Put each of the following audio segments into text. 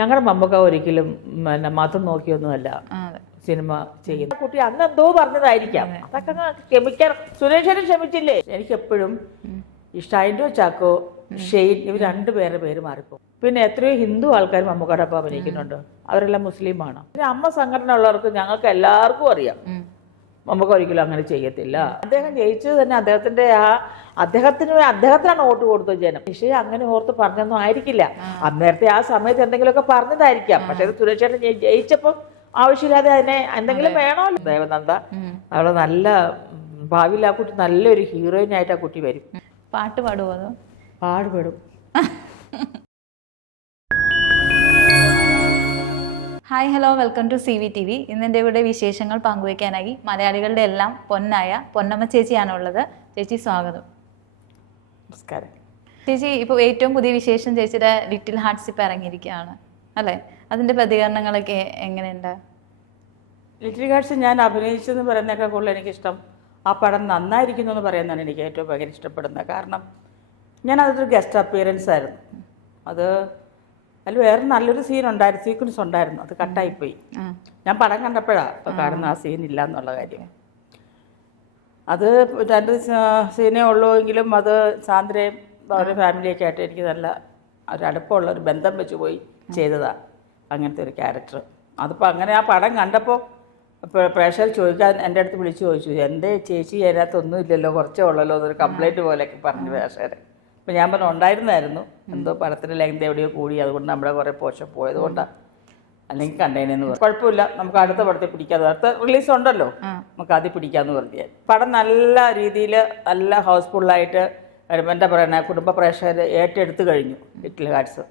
ഞങ്ങളുടെ മമ്മൂക്ക ഒരിക്കലും മതം നോക്കിയൊന്നുമല്ല സിനിമ ചെയ്യുന്ന കുട്ടി അന്ന് എന്തോ പറഞ്ഞതായിരിക്കാം. അതൊക്കെ ക്ഷമിക്കാൻ സുരേഷനും ക്ഷമിച്ചില്ലേ. എനിക്കെപ്പോഴും ഈ ഷൈൻഡോ ചാക്കോ, ഷെയ്ൻ ഇവർ രണ്ടുപേരുടെ പേര് മാറിപ്പോകും. പിന്നെ എത്രയോ ഹിന്ദു ആൾക്കാർ മമ്മൂക്കയുടെ ഒപ്പം അഭിനയിക്കുന്നുണ്ട്. അവരെല്ലാം മുസ്ലിമാണ്. പിന്നെ അമ്മ സംഘടന ഉള്ളവർക്ക് ഞങ്ങൾക്ക് എല്ലാവർക്കും അറിയാം മമ്മൂക്ക ഒരിക്കലും അങ്ങനെ ചെയ്യത്തില്ല. അദ്ദേഹം ജയിച്ചത് തന്നെ അദ്ദേഹത്തിനാണ് വോട്ട് കൊടുത്തത് ജനം. പക്ഷേ അങ്ങനെ ഓർത്ത് പറഞ്ഞൊന്നും ആയിരിക്കില്ല. അന്നേരത്തെ ആ സമയത്ത് എന്തെങ്കിലുമൊക്കെ പറഞ്ഞതായിരിക്കാം. പക്ഷെ അത് സുരേഷേട്ടൻ ജയിച്ചപ്പോൾ ആവശ്യമില്ലാതെ അതിനെ എന്തെങ്കിലും വേണമല്ലോ. ദേവനന്ദ അവളെ നല്ല ഭാവിയിൽ ആ കുട്ടി നല്ലൊരു ഹീറോയിൻ ആയിട്ട് ആ കുട്ടി വരും. പാട്ട് പാടുമോ? അതോ പാടുപെടും. Hi hello, welcome to CVTV. ഇന്നെൻ്റെ ഇവിടെ വിശേഷങ്ങൾ പങ്കുവയ്ക്കാനായി മലയാളികളുടെ എല്ലാം പൊന്നായ പൊന്നമ്മ ചേച്ചിയാണുള്ളത്. ചേച്ചി സ്വാഗതം. നമസ്കാരം ചേച്ചി. ഇപ്പോൾ ഏറ്റവും പുതിയ വിശേഷം ചേച്ചിയുടെ ലിറ്റിൽ ഹാർട്ട്സ് ഇപ്പോൾ ഇറങ്ങിയിരിക്കുകയാണ് അല്ലേ? അതിൻ്റെ പ്രതികരണങ്ങളൊക്കെ എങ്ങനെയുണ്ട്? ലിറ്റിൽ ഹാർട്ട്സ് ഞാൻ അഭിനയിച്ചെന്ന് പറയുന്നതൊക്കെ കൂടുതൽ എനിക്കിഷ്ടം ആ പടം നന്നായിരിക്കുന്നു എന്ന് പറയുന്നതാണ് എനിക്ക് ഏറ്റവും ഭയങ്കര ഇഷ്ടപ്പെടുന്നത്. കാരണം അതൊരു ഗസ്റ്റ് അപ്പിയറൻസ് ആയിരുന്നു. അതിൽ വേറെ നല്ലൊരു സീക്വൻസ് ഉണ്ടായിരുന്നു. അത് കട്ടായിപ്പോയി. ഞാൻ പടം കണ്ടപ്പോഴാണ് ഇപ്പോൾ കാണുന്ന ആ സീൻ ഇല്ല എന്നുള്ള കാര്യം. അത് 2 സീനേ ഉള്ളൂ എങ്കിലും അത് സാന്ദ്രയും അവരുടെ ഫാമിലിയൊക്കെ ആയിട്ട് എനിക്ക് നല്ല ഒരു അടുപ്പമുള്ള ഒരു ബന്ധം വെച്ച് പോയി ചെയ്തതാണ് അങ്ങനത്തെ ഒരു ക്യാരക്ടർ. അതിപ്പോൾ അങ്ങനെ ആ പടം കണ്ടപ്പോൾ പ്രേക്ഷകർ ചോദിക്കാൻ എൻ്റെ അടുത്ത് വിളിച്ച് ചോദിച്ചു, എൻ്റെ ചേച്ചി അതിനകത്തൊന്നും ഇല്ലല്ലോ, കുറച്ചേ ഉള്ളല്ലോ എന്നൊരു കംപ്ലൈൻറ്റ് പോലെയൊക്കെ പറഞ്ഞു പ്രേക്ഷകർ. അപ്പോൾ ഞാൻ പറഞ്ഞു ഉണ്ടായിരുന്നായിരുന്നു, എന്തോ പടത്തിൻ്റെ ലെങ്ത് എവിടെയോ കൂടി, അതുകൊണ്ട് നമ്മുടെ കുറേ പോഷൻ പോയതുകൊണ്ടാണ്, അല്ലെങ്കിൽ കണ്ടേനെന്ന് പറഞ്ഞു. കുഴപ്പമില്ല, നമുക്ക് അടുത്ത പടത്തിൽ പിടിക്കാതെ, അടുത്ത റിലീസ് ഉണ്ടല്ലോ, നമുക്ക് ആദ്യം പിടിക്കാമെന്ന് പറഞ്ഞു. പടം നല്ല രീതിയിൽ നല്ല ഹൗസ്ഫുള്ളായിട്ട് എന്താ പറയുക, കുടുംബ പ്രേക്ഷകർ ഏറ്റെടുത്ത് കഴിഞ്ഞു ലിറ്റിൽ ഹാർട്ട്സ്.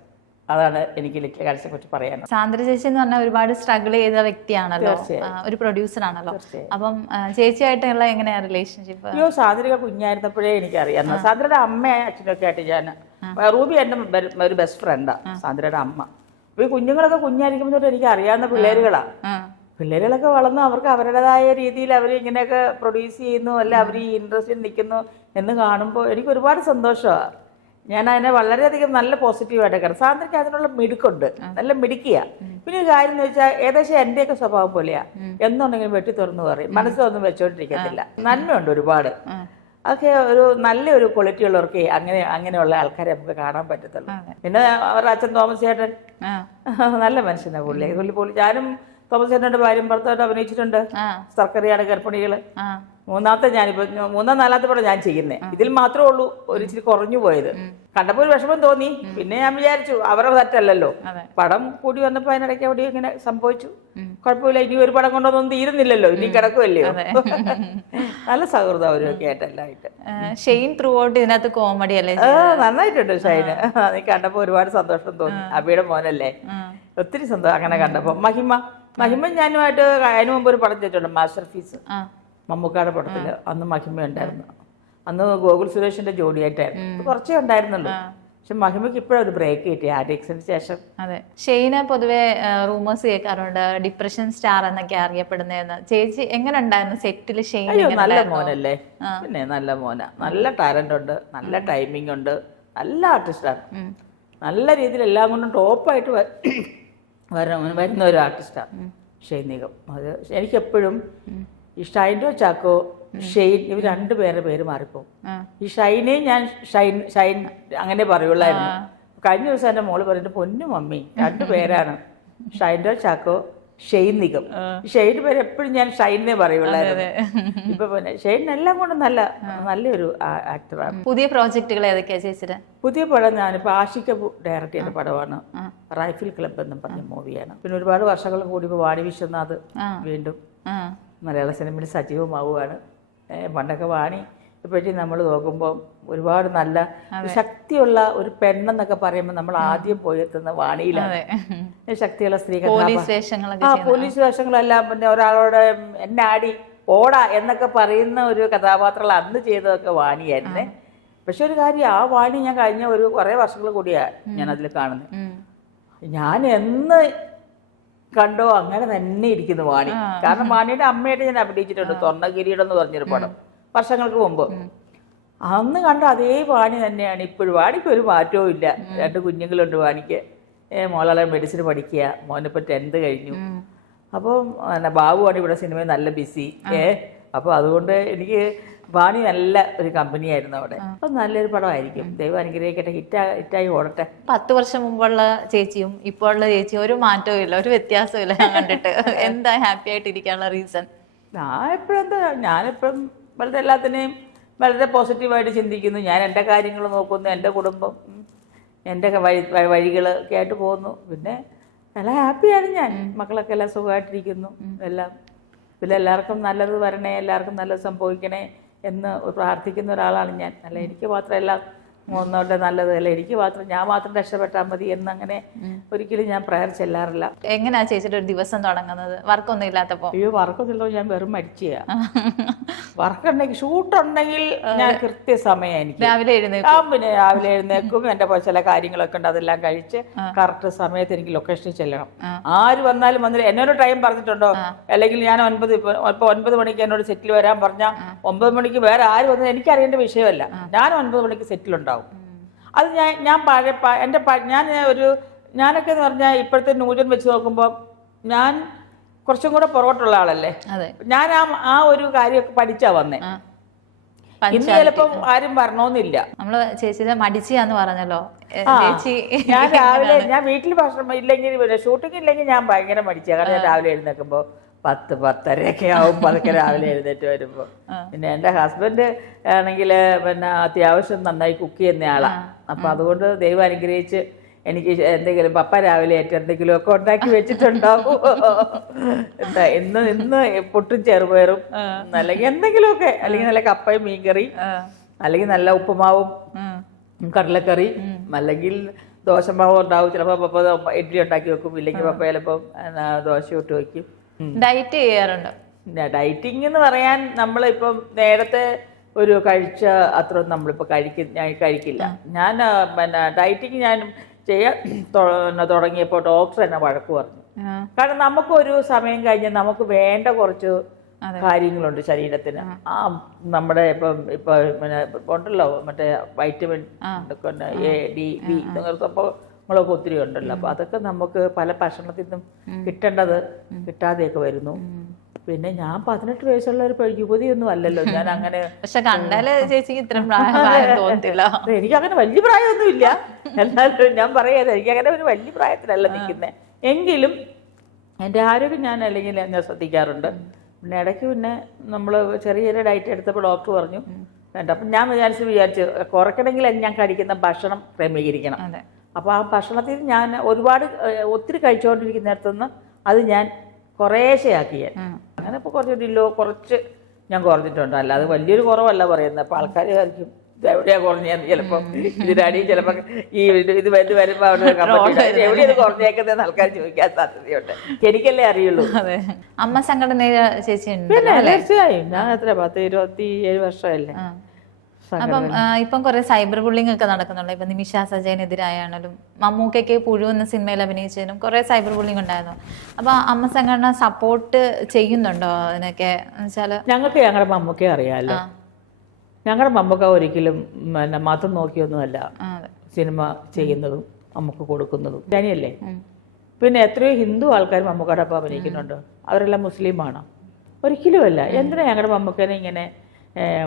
അതാണ് എനിക്ക് ലിറ്റിൽ ഹാർട്ട്സിനെ പറ്റി പറയാൻ. സാന്ദ്ര ചേച്ചി എന്ന് പറഞ്ഞാൽ ഒരുപാട് സ്ട്രഗിൾ ചെയ്ത വ്യക്തിയാണല്ലോ, ഒരു പ്രൊഡ്യൂസർ ആണല്ലോ. അപ്പം ചേച്ചിയായിട്ടുള്ള എങ്ങനെയാ റിലേഷൻഷിപ്പ്? അയ്യോ, സാന്ദ്രക കുഞ്ഞായിരുന്നപ്പോഴേ എനിക്കറിയാം. സാന്ദ്രയുടെ അമ്മയും അച്ഛനൊക്കെ ആയിട്ട് ഞാൻ, റൂബി എൻ്റെ ഒരു ബെസ്റ്റ് ഫ്രണ്ടാണ് സാന്ദ്രയുടെ അമ്മ. അപ്പോൾ ഈ കുഞ്ഞുങ്ങളൊക്കെ കുഞ്ഞായിരിക്കുമ്പോൾ തൊട്ട് എനിക്ക് അറിയാവുന്ന പിള്ളേരുകളൊക്കെ വളർന്നു, അവർക്ക് അവരുടേതായ രീതിയിൽ അവർ ഇങ്ങനെയൊക്കെ പ്രൊഡ്യൂസ് ചെയ്യുന്നു, അല്ല അവർ ഈ ഇൻട്രസ്റ്റിൽ നിൽക്കുന്നു എന്ന് കാണുമ്പോൾ എനിക്ക് ഒരുപാട് സന്തോഷമാണ്. ഞാൻ അതിനെ വളരെയധികം നല്ല പോസിറ്റീവായിട്ട് കാണും. സാന്ദ്രയ്ക്ക് അതിനുള്ള മിടുക്കുണ്ട്, നല്ല മിടുക്കിയ. പിന്നെ ഒരു കാര്യം എന്ന് വെച്ചാൽ ഏകദേശം എൻ്റെയൊക്കെ സ്വഭാവം പോലെയാ, എന്നുണ്ടെങ്കിലും വെട്ടി തുറന്നു പറയും, മനസ്സിലൊന്നും വെച്ചോണ്ടിരിക്കത്തില്ല. നന്മയുണ്ട് ഒരുപാട്. അതൊക്കെ ഒരു നല്ലൊരു ക്വാളിറ്റി ഉള്ളവർക്ക് അങ്ങനെയുള്ള ആൾക്കാരെ നമുക്ക് കാണാൻ പറ്റത്തുള്ളൂ. പിന്നെ അവരുടെ അച്ഛൻ തോമസ് ചേട്ടൻ നല്ല മനുഷ്യനാണ് പുള്ളി. ഞാനും തോമസ് ചേട്ടൻ്റെ ഭാര്യയും ഭർത്താവായിട്ട് അഭിനയിച്ചിട്ടുണ്ട്. സർക്കറിയാണ് ഗർഭിണികൾ. മൂന്നാമത്തെ പടം ഞാൻ ചെയ്യുന്നത്. ഇതിൽ മാത്രമേ ഉള്ളൂ ഒരു ഇച്ചിരി കുറഞ്ഞു പോയത്. കണ്ടപ്പോൾ ഒരു വിഷമം തോന്നി. പിന്നെ ഞാൻ വിചാരിച്ചു അവരുടെ തെറ്റല്ലല്ലോ, പടം കൂടി വന്നപ്പോൾ അതിനിടയ്ക്ക് അവിടെ ഇങ്ങനെ സംഭവിച്ചു. കുഴപ്പമില്ല, ഇനി ഒരു പടം കൊണ്ടൊന്നും തീരുന്നില്ലല്ലോ, ഇനി കിടക്കുമല്ലയോ. നല്ല സൗഹൃദം അവരൊക്കെ ആയിട്ടെല്ലാമായിട്ട്. ഷെയ്ൻ ത്രൂ ഔട്ട് ഇതിനകത്ത് കോമഡി അല്ലേ? നന്നായിട്ടുണ്ട് ഷൈന്. നീ കണ്ടപ്പോൾ ഒരുപാട് സന്തോഷം തോന്നി. അബിയുടെ മോനല്ലേ, ഒത്തിരി സന്തോഷം അങ്ങനെ കണ്ടപ്പോൾ. മഹിമ ഞാനുമായിട്ട് അതിനു മുമ്പ് ഒരു പടം ചെയ്തിട്ടുണ്ട്, മാസ്റ്റർ ഫീസ്, മമ്മൂക്കായുടെ പടത്തിൽ. അന്ന് മഹിമ ഉണ്ടായിരുന്നു. അന്ന് ഗോകുൽ സുരേഷിന്റെ ജോഡിയായിട്ടായിരുന്നു. കുറച്ചേ ഉണ്ടായിരുന്നുള്ളൂ. പക്ഷെ മഹിമയ്ക്ക് ഇപ്പോഴും ഒരു ബ്രേക്ക് കിട്ടി ആർഡിക്സിന് ശേഷം. അതെ, ഷെയ്ന് പൊതുവെ റൂമേഴ്സ് കേൾക്കാറുണ്ട് ഡിപ്രഷൻ സ്റ്റാർ എന്നൊക്കെ അറിയപ്പെടുന്നതെന്ന്. ചേച്ചി എങ്ങനെ ഉണ്ടായിരുന്നു സെറ്റിൽ ഷെയ്ൻ? നല്ല മോനല്ലേ, പിന്നെ നല്ല മോന, നല്ല ടാലന്റ് ഉണ്ട്, നല്ല ടൈമിംഗ് ഉണ്ട്, നല്ല ആർട്ടിസ്റ്റാണ്. നല്ല രീതിയിൽ എല്ലാം കൊണ്ടും ടോപ്പായിട്ട് വരുന്ന ഒരു ആർട്ടിസ്റ്റാണ് ഷെയ്ൻ നിഗം. അത് എനിക്കെപ്പോഴും ഈ ഷൈൻഡോ ചാക്കോ, ഷെയ്ൻ ഇവർ രണ്ടുപേരുടെ പേര് മാറിപ്പോകും. ഈ ഷൈനെ ഞാൻ ഷൈൻ അങ്ങനെ പറയുള്ളായിരുന്നു. കഴിഞ്ഞ ദിവസം എൻ്റെ മോള് പറഞ്ഞിട്ട്, പൊന്നു മമ്മി, 2 പേരാണ്, ഷൈൻഡോ ചാക്കോ, ഷെയ്ൻ നിഗം. ഷെയ്ൻ്റെ പേര് എപ്പോഴും ഞാൻ ഷൈനെ പറയുള്ളായിരുന്നു. ഇപ്പൊ പിന്നെ ഷെയ്ൻ എല്ലാം കൊണ്ടും നല്ലൊരു ആക്ടറാണ്. പുതിയ പ്രോജക്റ്റുകൾ ഏതൊക്കെയാ ചേച്ചിയുടെ? പുതിയ പടം ഞാനിപ്പോൾ ആഷിക ഡയറക്റ്റ് ചെയ്യുന്ന പടമാണ്, റൈഫിൾ ക്ലബ് എന്നും പറഞ്ഞ മൂവിയാണ്. പിന്നെ ഒരുപാട് വർഷങ്ങൾ കൂടി ഇപ്പോൾ വാണി വിശ്വനാഥ് വീണ്ടും മലയാള സിനിമയിൽ സജീവമാവുകയാണ്. പണ്ടൊക്കെ വാണി ഇപ്പോഴത്തെ നമ്മൾ നോക്കുമ്പോൾ ഒരുപാട് നല്ല ശക്തിയുള്ള ഒരു പെണ്ണെന്നൊക്കെ പറയുമ്പോൾ നമ്മൾ ആദ്യം പോയെത്തുന്ന വാണിയിലാണ്. ശക്തിയുള്ള സ്ത്രീ പോലീസ് വേഷങ്ങളെല്ലാം, പിന്നെ ഒരാളോട് എന്നെ ആടി ഓടാ എന്നൊക്കെ പറയുന്ന ഒരു കഥാപാത്രങ്ങൾ അന്ന് ചെയ്തതൊക്കെ വാണിയായിരുന്നേ. പക്ഷെ ഒരു കാര്യം, ആ വാണി ഞാൻ കഴിഞ്ഞ കുറേ വർഷങ്ങൾ കൂടിയാണ് ഞാൻ അതിൽ കാണുന്നത്. ഞാൻ എന്ന് കണ്ടോ അങ്ങനെ തന്നെ ഇരിക്കുന്നു വാണി. കാരണം വാണിയുടെ അമ്മയായിട്ട് ഞാൻ അഭിനയിച്ചിട്ടുണ്ട്, സ്വർണ്ണകിരീടം എന്ന് പറഞ്ഞൊരു പടം വർഷങ്ങൾക്ക് മുമ്പ്. അന്ന് കണ്ട അതേ വാണി തന്നെയാണ് ഇപ്പോഴും. വാണിക്ക് ഒരു മാറ്റവും ഇല്ല. 2 കുഞ്ഞുങ്ങളുണ്ട് വാണിക്ക്. മോളെ മെഡിസിൻ പഠിക്കുക, മോനിപ്പോൾ 10th കഴിഞ്ഞു. അപ്പം ബാബുവാണ് ഇവിടെ സിനിമയിൽ നല്ല ബിസി. അപ്പോൾ അതുകൊണ്ട് എനിക്ക് വാണി നല്ല ഒരു കമ്പനിയായിരുന്നു അവിടെ. അപ്പം നല്ലൊരു പടമായിരിക്കും. ദൈവം അനുഗ്രഹിക്കട്ടെ, ഹിറ്റായി ഓടട്ടെ. 10 വർഷം മുമ്പുള്ള ചേച്ചിയും ഇപ്പോൾ ഉള്ള ചേച്ചിയും ഒരു മാറ്റവും ഇല്ല, ഒരു വ്യത്യാസവും ഇല്ല ഞാൻ കണ്ടിട്ട്. എന്താ ഹാപ്പി ആയിട്ടിരിക്കാനുള്ള റീസൺ? ഞാനെപ്പോഴും വളരെ എല്ലാത്തിനെയും വളരെ പോസിറ്റീവായിട്ട് ചിന്തിക്കുന്നു. ഞാൻ എൻ്റെ കാര്യങ്ങൾ നോക്കുന്നു, എൻ്റെ കുടുംബം, എൻ്റെ വഴികളൊക്കെ ആയിട്ട് പോകുന്നു. പിന്നെ നല്ല ഹാപ്പിയാണ് ഞാൻ. മക്കളൊക്കെ എല്ലാം സുഖമായിട്ടിരിക്കുന്നു എല്ലാം. പിന്നെ എല്ലാവർക്കും നല്ലത് വരണേ, എല്ലാവർക്കും നല്ലത് സംഭവിക്കണേ എന്ന് പ്രാർത്ഥിക്കുന്ന ഒരാളാണ് ഞാൻ. അല്ല എനിക്ക് മാത്രമല്ല ഒന്നുകൊണ്ട് നല്ലത്, അല്ല എനിക്ക് മാത്രം, ഞാൻ മാത്രം രക്ഷപ്പെട്ടാൽ മതി എന്നങ്ങനെ ഒരിക്കലും ഞാൻ പ്രയർ ചെല്ലാറില്ല. എങ്ങനെയാ ചേച്ചിയുടെ ഒരു ദിവസം തുടങ്ങുന്നത് വർക്കൊന്നും ഇല്ലാത്തപ്പോ? അയ്യോ, വർക്കൊന്നുമില്ലോ, ഞാൻ വെറും മരിച്ചാ. വർക്കുണ്ടെങ്കിൽ ഷൂട്ടുണ്ടെങ്കിൽ ഞാൻ കൃത്യസമയം എനിക്ക് രാവിലെ എഴുന്നേൽക്കും. പിന്നെ രാവിലെ എഴുന്നേൽക്കും. എൻ്റെ ചില കാര്യങ്ങളൊക്കെ ഉണ്ട്, അതെല്ലാം കഴിച്ച് കറക്റ്റ് സമയത്ത് എനിക്ക് ലൊക്കേഷനിൽ ചെല്ലണം. ആര് വന്നാലും വന്നില്ല. എന്നോട് ടൈം പറഞ്ഞിട്ടുണ്ടോ? അല്ലെങ്കിൽ ഞാൻ 9 മണിക്ക് എന്നോട് സെറ്റിൽ വരാൻ പറഞ്ഞാൽ 9 മണിക്ക് വേറെ ആര് വന്നത് എനിക്കറിയേണ്ട വിഷയമല്ല. ഞാൻ 9 മണിക്ക് സെറ്റിലുണ്ടാവും. അത് ഞാനൊക്കെ എന്ന് പറഞ്ഞാൽ ഇപ്പോഴത്തെ ന്യൂജൻ വെച്ച് നോക്കുമ്പോൾ ഞാൻ കുറച്ചും കൂടെ പുറകോട്ടുള്ള ആളല്ലേ. ഞാൻ ആ ഒരു കാര്യമൊക്കെ പഠിച്ചാ വന്നേ. ഇന്ന് ചിലപ്പം ആരും വരണമെന്നില്ല. നമ്മള് ചേച്ചിയുടെ മടിച്ചാന്ന് പറഞ്ഞല്ലോ. ഞാൻ രാവിലെ ഞാൻ വീട്ടിൽ ഭക്ഷണം ഇല്ലെങ്കിൽ ഷൂട്ടിംഗ് ഇല്ലെങ്കിൽ ഞാൻ ഭയങ്കര മടിച്ചാ. കാരണം ഞാൻ രാവിലെ എഴുന്നേൽക്കുമ്പോൾ 10-10:30 ആവും പതുക്കെ രാവിലെ എഴുന്നേറ്റ് വരുമ്പോൾ. പിന്നെ എൻ്റെ ഹസ്ബൻഡ് ആണെങ്കിൽ പിന്നെ അത്യാവശ്യം നന്നായി കുക്ക് ചെയ്യുന്ന ആളാണ്. അപ്പം അതുകൊണ്ട് ദൈവം അനുഗ്രഹിച്ച് എനിക്ക് എന്തെങ്കിലും പപ്പ രാവിലെ എന്തെങ്കിലും ഒക്കെ ഉണ്ടാക്കി വെച്ചിട്ടുണ്ടാവും. എന്താ ഇന്ന് പൊട്ടും ചെറുപയറും അല്ലെങ്കിൽ എന്തെങ്കിലുമൊക്കെ, അല്ലെങ്കിൽ നല്ല കപ്പയും മീൻകറി, അല്ലെങ്കിൽ നല്ല ഉപ്പുമാവും കടലക്കറി, അല്ലെങ്കിൽ ദോശമാവ് ഉണ്ടാവും. ചിലപ്പോൾ പപ്പ ഇഡ്ഡലി ഉണ്ടാക്കി വെക്കും, ഇല്ലെങ്കിൽ പപ്പ ചിലപ്പം ദോശ ഇട്ട് വയ്ക്കും. ഡയറ്റ് ചെയ്യാറുണ്ട്? ഡയറ്റിംഗ് എന്ന് പറയാൻ നമ്മളിപ്പം നേരത്തെ ഒരു കഴിച്ച അത്ര നമ്മളിപ്പോൾ കഴിക്കില്ല. ഞാൻ പിന്നെ ഡയറ്റിങ് ഞാൻ ചെയ്യാൻ തുടങ്ങിയപ്പോൾ ഡോക്ടർ എന്നെ വഴക്ക് പറഞ്ഞു. കാരണം നമുക്കൊരു സമയം കഴിഞ്ഞ് നമുക്ക് വേണ്ട കുറച്ച് കാര്യങ്ങളുണ്ട് ശരീരത്തിന്. നമ്മുടെ ഇപ്പൊ പിന്നെ ഉണ്ടല്ലോ മറ്റേ വൈറ്റമിൻ A, D, B സംഭവങ്ങളൊക്കെ ഒത്തിരി ഉണ്ടല്ലോ. അപ്പൊ അതൊക്കെ നമുക്ക് പല ഭക്ഷണത്തിൽ നിന്നും കിട്ടേണ്ടത് കിട്ടാതെയൊക്കെ വരുന്നു. പിന്നെ ഞാൻ 18 വയസ്സുള്ള ഒരു യുവതിയൊന്നും അല്ലല്ലോ ഞാൻ. അങ്ങനെ പക്ഷെ കണ്ടാല് ചേച്ചിക്ക് ഇത്ര പ്രായം തോന്നത്തില്ല. എനിക്കങ്ങനെ വലിയ പ്രായമൊന്നും ഇല്ല. എന്നാലും ഞാൻ പറയാതെ എനിക്കങ്ങനെ ഒരു വലിയ പ്രായത്തിലല്ല നിൽക്കുന്നത്. എങ്കിലും എൻ്റെ ആരോഗ്യം ഞാൻ അല്ലെങ്കിൽ ഞാൻ ശ്രദ്ധിക്കാറുണ്ട്. പിന്നെ ഇടയ്ക്ക് പിന്നെ നമ്മൾ ചെറിയൊരു ഡയറ്റ് എടുത്തപ്പോൾ ഡോക്ടർ പറഞ്ഞു വേണ്ട. അപ്പം ഞാൻ വിചാരിച്ചു കുറയ്ക്കണമെങ്കിൽ ഞാൻ കഴിക്കുന്ന ഭക്ഷണം ക്രമീകരിക്കണം. അപ്പോൾ ആ ഭക്ഷണത്തിൽ ഞാൻ ഒത്തിരി കഴിച്ചുകൊണ്ടിരിക്കുന്നിടത്തുനിന്ന് അത് ഞാൻ കുറേശ്ശെയാക്കി. അങ്ങനെ ഇപ്പോൾ കുറച്ച് ഞാൻ കുറഞ്ഞിട്ടുണ്ട്. അല്ലാതെ വലിയൊരു കുറവല്ല പറയുന്നത്. അപ്പോൾ ആൾക്കാർ വിചാരിക്കും എവിടെയാ കുറഞ്ഞതെന്ന്. ചിലപ്പോൾ ഇതിനടി ചിലപ്പോൾ ഇത് വരുമ്പോൾ അവിടെ എവിടെയത് കുറഞ്ഞേക്കുന്നതെന്ന് ആൾക്കാർ ചോദിക്കാൻ സാധ്യതയുണ്ട്. എനിക്കല്ലേ അറിയുള്ളൂ. അമ്മ സംഘടന ചേച്ചി പിന്നെ തീർച്ചയായും ഞാൻ എത്ര 27 വർഷമല്ലേ. അപ്പം ഇപ്പം കുറെ സൈബർ ബുള്ളിങ് ഒക്കെ നടക്കുന്നുണ്ട്. ഇപ്പൊ നിമിഷ സജയനെതിരായാലും മമ്മൂക്കയ്ക്ക് പുഴു എന്ന സിനിമയിൽ അഭിനയിച്ചതിനും കുറെ സൈബർ ബുള്ളിങ് ഉണ്ടായിരുന്നു. അപ്പൊ അമ്മ സംഘടന സപ്പോർട്ട് ചെയ്യുന്നുണ്ടോ അതിനൊക്കെ? ഞങ്ങൾക്ക് ഞങ്ങളുടെ മമ്മൂക്കയെ അറിയാമല്ലോ. ഞങ്ങളുടെ മമ്മൂക്ക ഒരിക്കലും മതം നോക്കിയൊന്നുമല്ല സിനിമ ചെയ്യുന്നതും നമുക്ക് കൊടുക്കുന്നതും. തന്നെയല്ലേ. പിന്നെ എത്രയോ ഹിന്ദു ആൾക്കാർ മമ്മൂക്കയുടെ ഒപ്പം അഭിനയിക്കുന്നുണ്ട്. അവരെല്ലാം മുസ്ലിമാണ്. ഒരിക്കലുമല്ല. എന്തിനാ ഞങ്ങളുടെ മമ്മൂക്കനെ ഇങ്ങനെ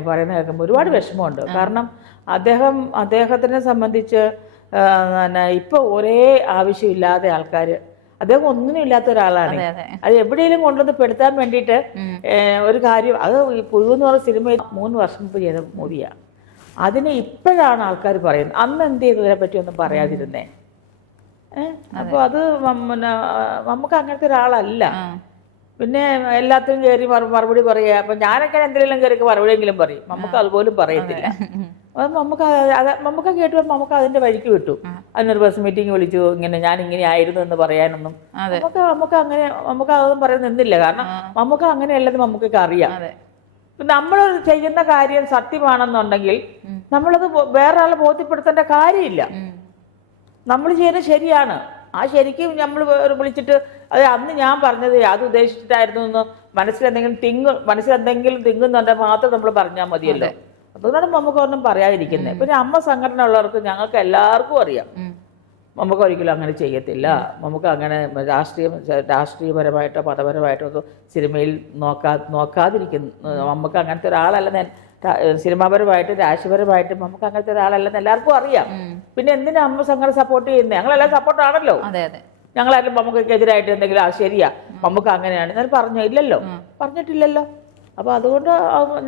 പറയുന്നത് കേൾക്കുമ്പോൾ ഒരുപാട് വിഷമമുണ്ട്. കാരണം അദ്ദേഹത്തിനെ സംബന്ധിച്ച് ഇപ്പോൾ ഒരേ ആവശ്യമില്ലാതെ ആൾക്കാർ, അദ്ദേഹം ഒന്നിനും ഇല്ലാത്ത ഒരാളാണ്. അത് എവിടെയെങ്കിലും കൊണ്ടുവന്ന് പെടുത്താൻ വേണ്ടിയിട്ട് ഒരു കാര്യം. അത് പുഴു എന്ന് പറഞ്ഞ സിനിമയിൽ 3 വർഷം മുമ്പ് ചെയ്ത മൂവിയാണ്. അതിനെ ഇപ്പോഴാണ് ആൾക്കാർ പറയുന്നത്. അന്ന് എന്ത് ചെയ്തതിനെ പറ്റി ഒന്നും പറയാതിരുന്നേ. അപ്പോൾ അത് നമുക്ക് അങ്ങനത്തെ ഒരാളല്ല. പിന്നെ എല്ലാത്തിനും കയറി മറുപടി പറയുക. അപ്പം ഞാനൊക്കെ എന്തെങ്കിലും കയറിയൊക്കെ മറുപടിയെങ്കിലും പറയും. നമുക്ക് അതുപോലും പറയത്തില്ല. നമുക്ക് കേട്ടപ്പോൾ നമുക്ക് അതിന്റെ വഴിക്ക് വിട്ടു. അതിനൊരു ബസ് മീറ്റിംഗ് വിളിച്ചു, ഇങ്ങനെ ഞാൻ ഇങ്ങനെ ആയിരുന്നു എന്ന് പറയാനൊന്നും നമുക്ക് അതൊന്നും പറയാൻ നിന്നില്ല. കാരണം നമുക്ക് അങ്ങനെയല്ലെന്ന് നമുക്കൊക്കെ അറിയാം. നമ്മൾ ചെയ്യുന്ന കാര്യം സത്യമാണെന്നുണ്ടെങ്കിൽ നമ്മളത് വേറൊരാളെ ബോധ്യപ്പെടുത്തേണ്ട കാര്യമില്ല. നമ്മൾ ചെയ്യുന്നത് ശരിയാണ്. ആ ശരിക്കും നമ്മൾ വിളിച്ചിട്ട് അത് അന്ന് ഞാൻ പറഞ്ഞത് അത് ഉദ്ദേശിച്ചിട്ടായിരുന്നു എന്ന് മനസ്സിലെന്തെങ്കിലും തിങ്ങുന്നുണ്ടെങ്കിൽ മാത്രം നമ്മൾ പറഞ്ഞാൽ മതിയല്ലോ. അതുകൊണ്ടാണ് നമുക്കൊന്നും പറയാതിരിക്കുന്നത്. പിന്നെ അമ്മ സംഘടന ഉള്ളവർക്ക് ഞങ്ങൾക്ക് എല്ലാവർക്കും അറിയാം. നമുക്ക് ഒരിക്കലും അങ്ങനെ ചെയ്യത്തില്ല. നമുക്ക് അങ്ങനെ രാഷ്ട്രീയപരമായിട്ടോ മതപരമായിട്ടോ ഒന്നും സിനിമയിൽ നോക്കാതിരിക്കുന്നു. നമുക്ക് അങ്ങനത്തെ ഒരാളല്ല. സിനിമാപരമായിട്ടും രാഷ്ട്രീയപരമായിട്ടും നമുക്ക് അങ്ങനത്തെ ഒരാളല്ലെന്ന് എല്ലാവർക്കും അറിയാം. പിന്നെ എന്തിനാ അമ്മ അങ്ങനെ സപ്പോർട്ട് ചെയ്യുന്നത്? ഞങ്ങളെല്ലാം സപ്പോർട്ടാണല്ലോ. ഞങ്ങളാരും മമ്മൂക്കെതിരായിട്ട് എന്തെങ്കിലും ശരിയാ മമ്മൂക്ക അങ്ങനെയാണ് ഞാൻ പറഞ്ഞോ? ഇല്ലല്ലോ, പറഞ്ഞിട്ടില്ലല്ലോ. അപ്പോൾ അതുകൊണ്ട്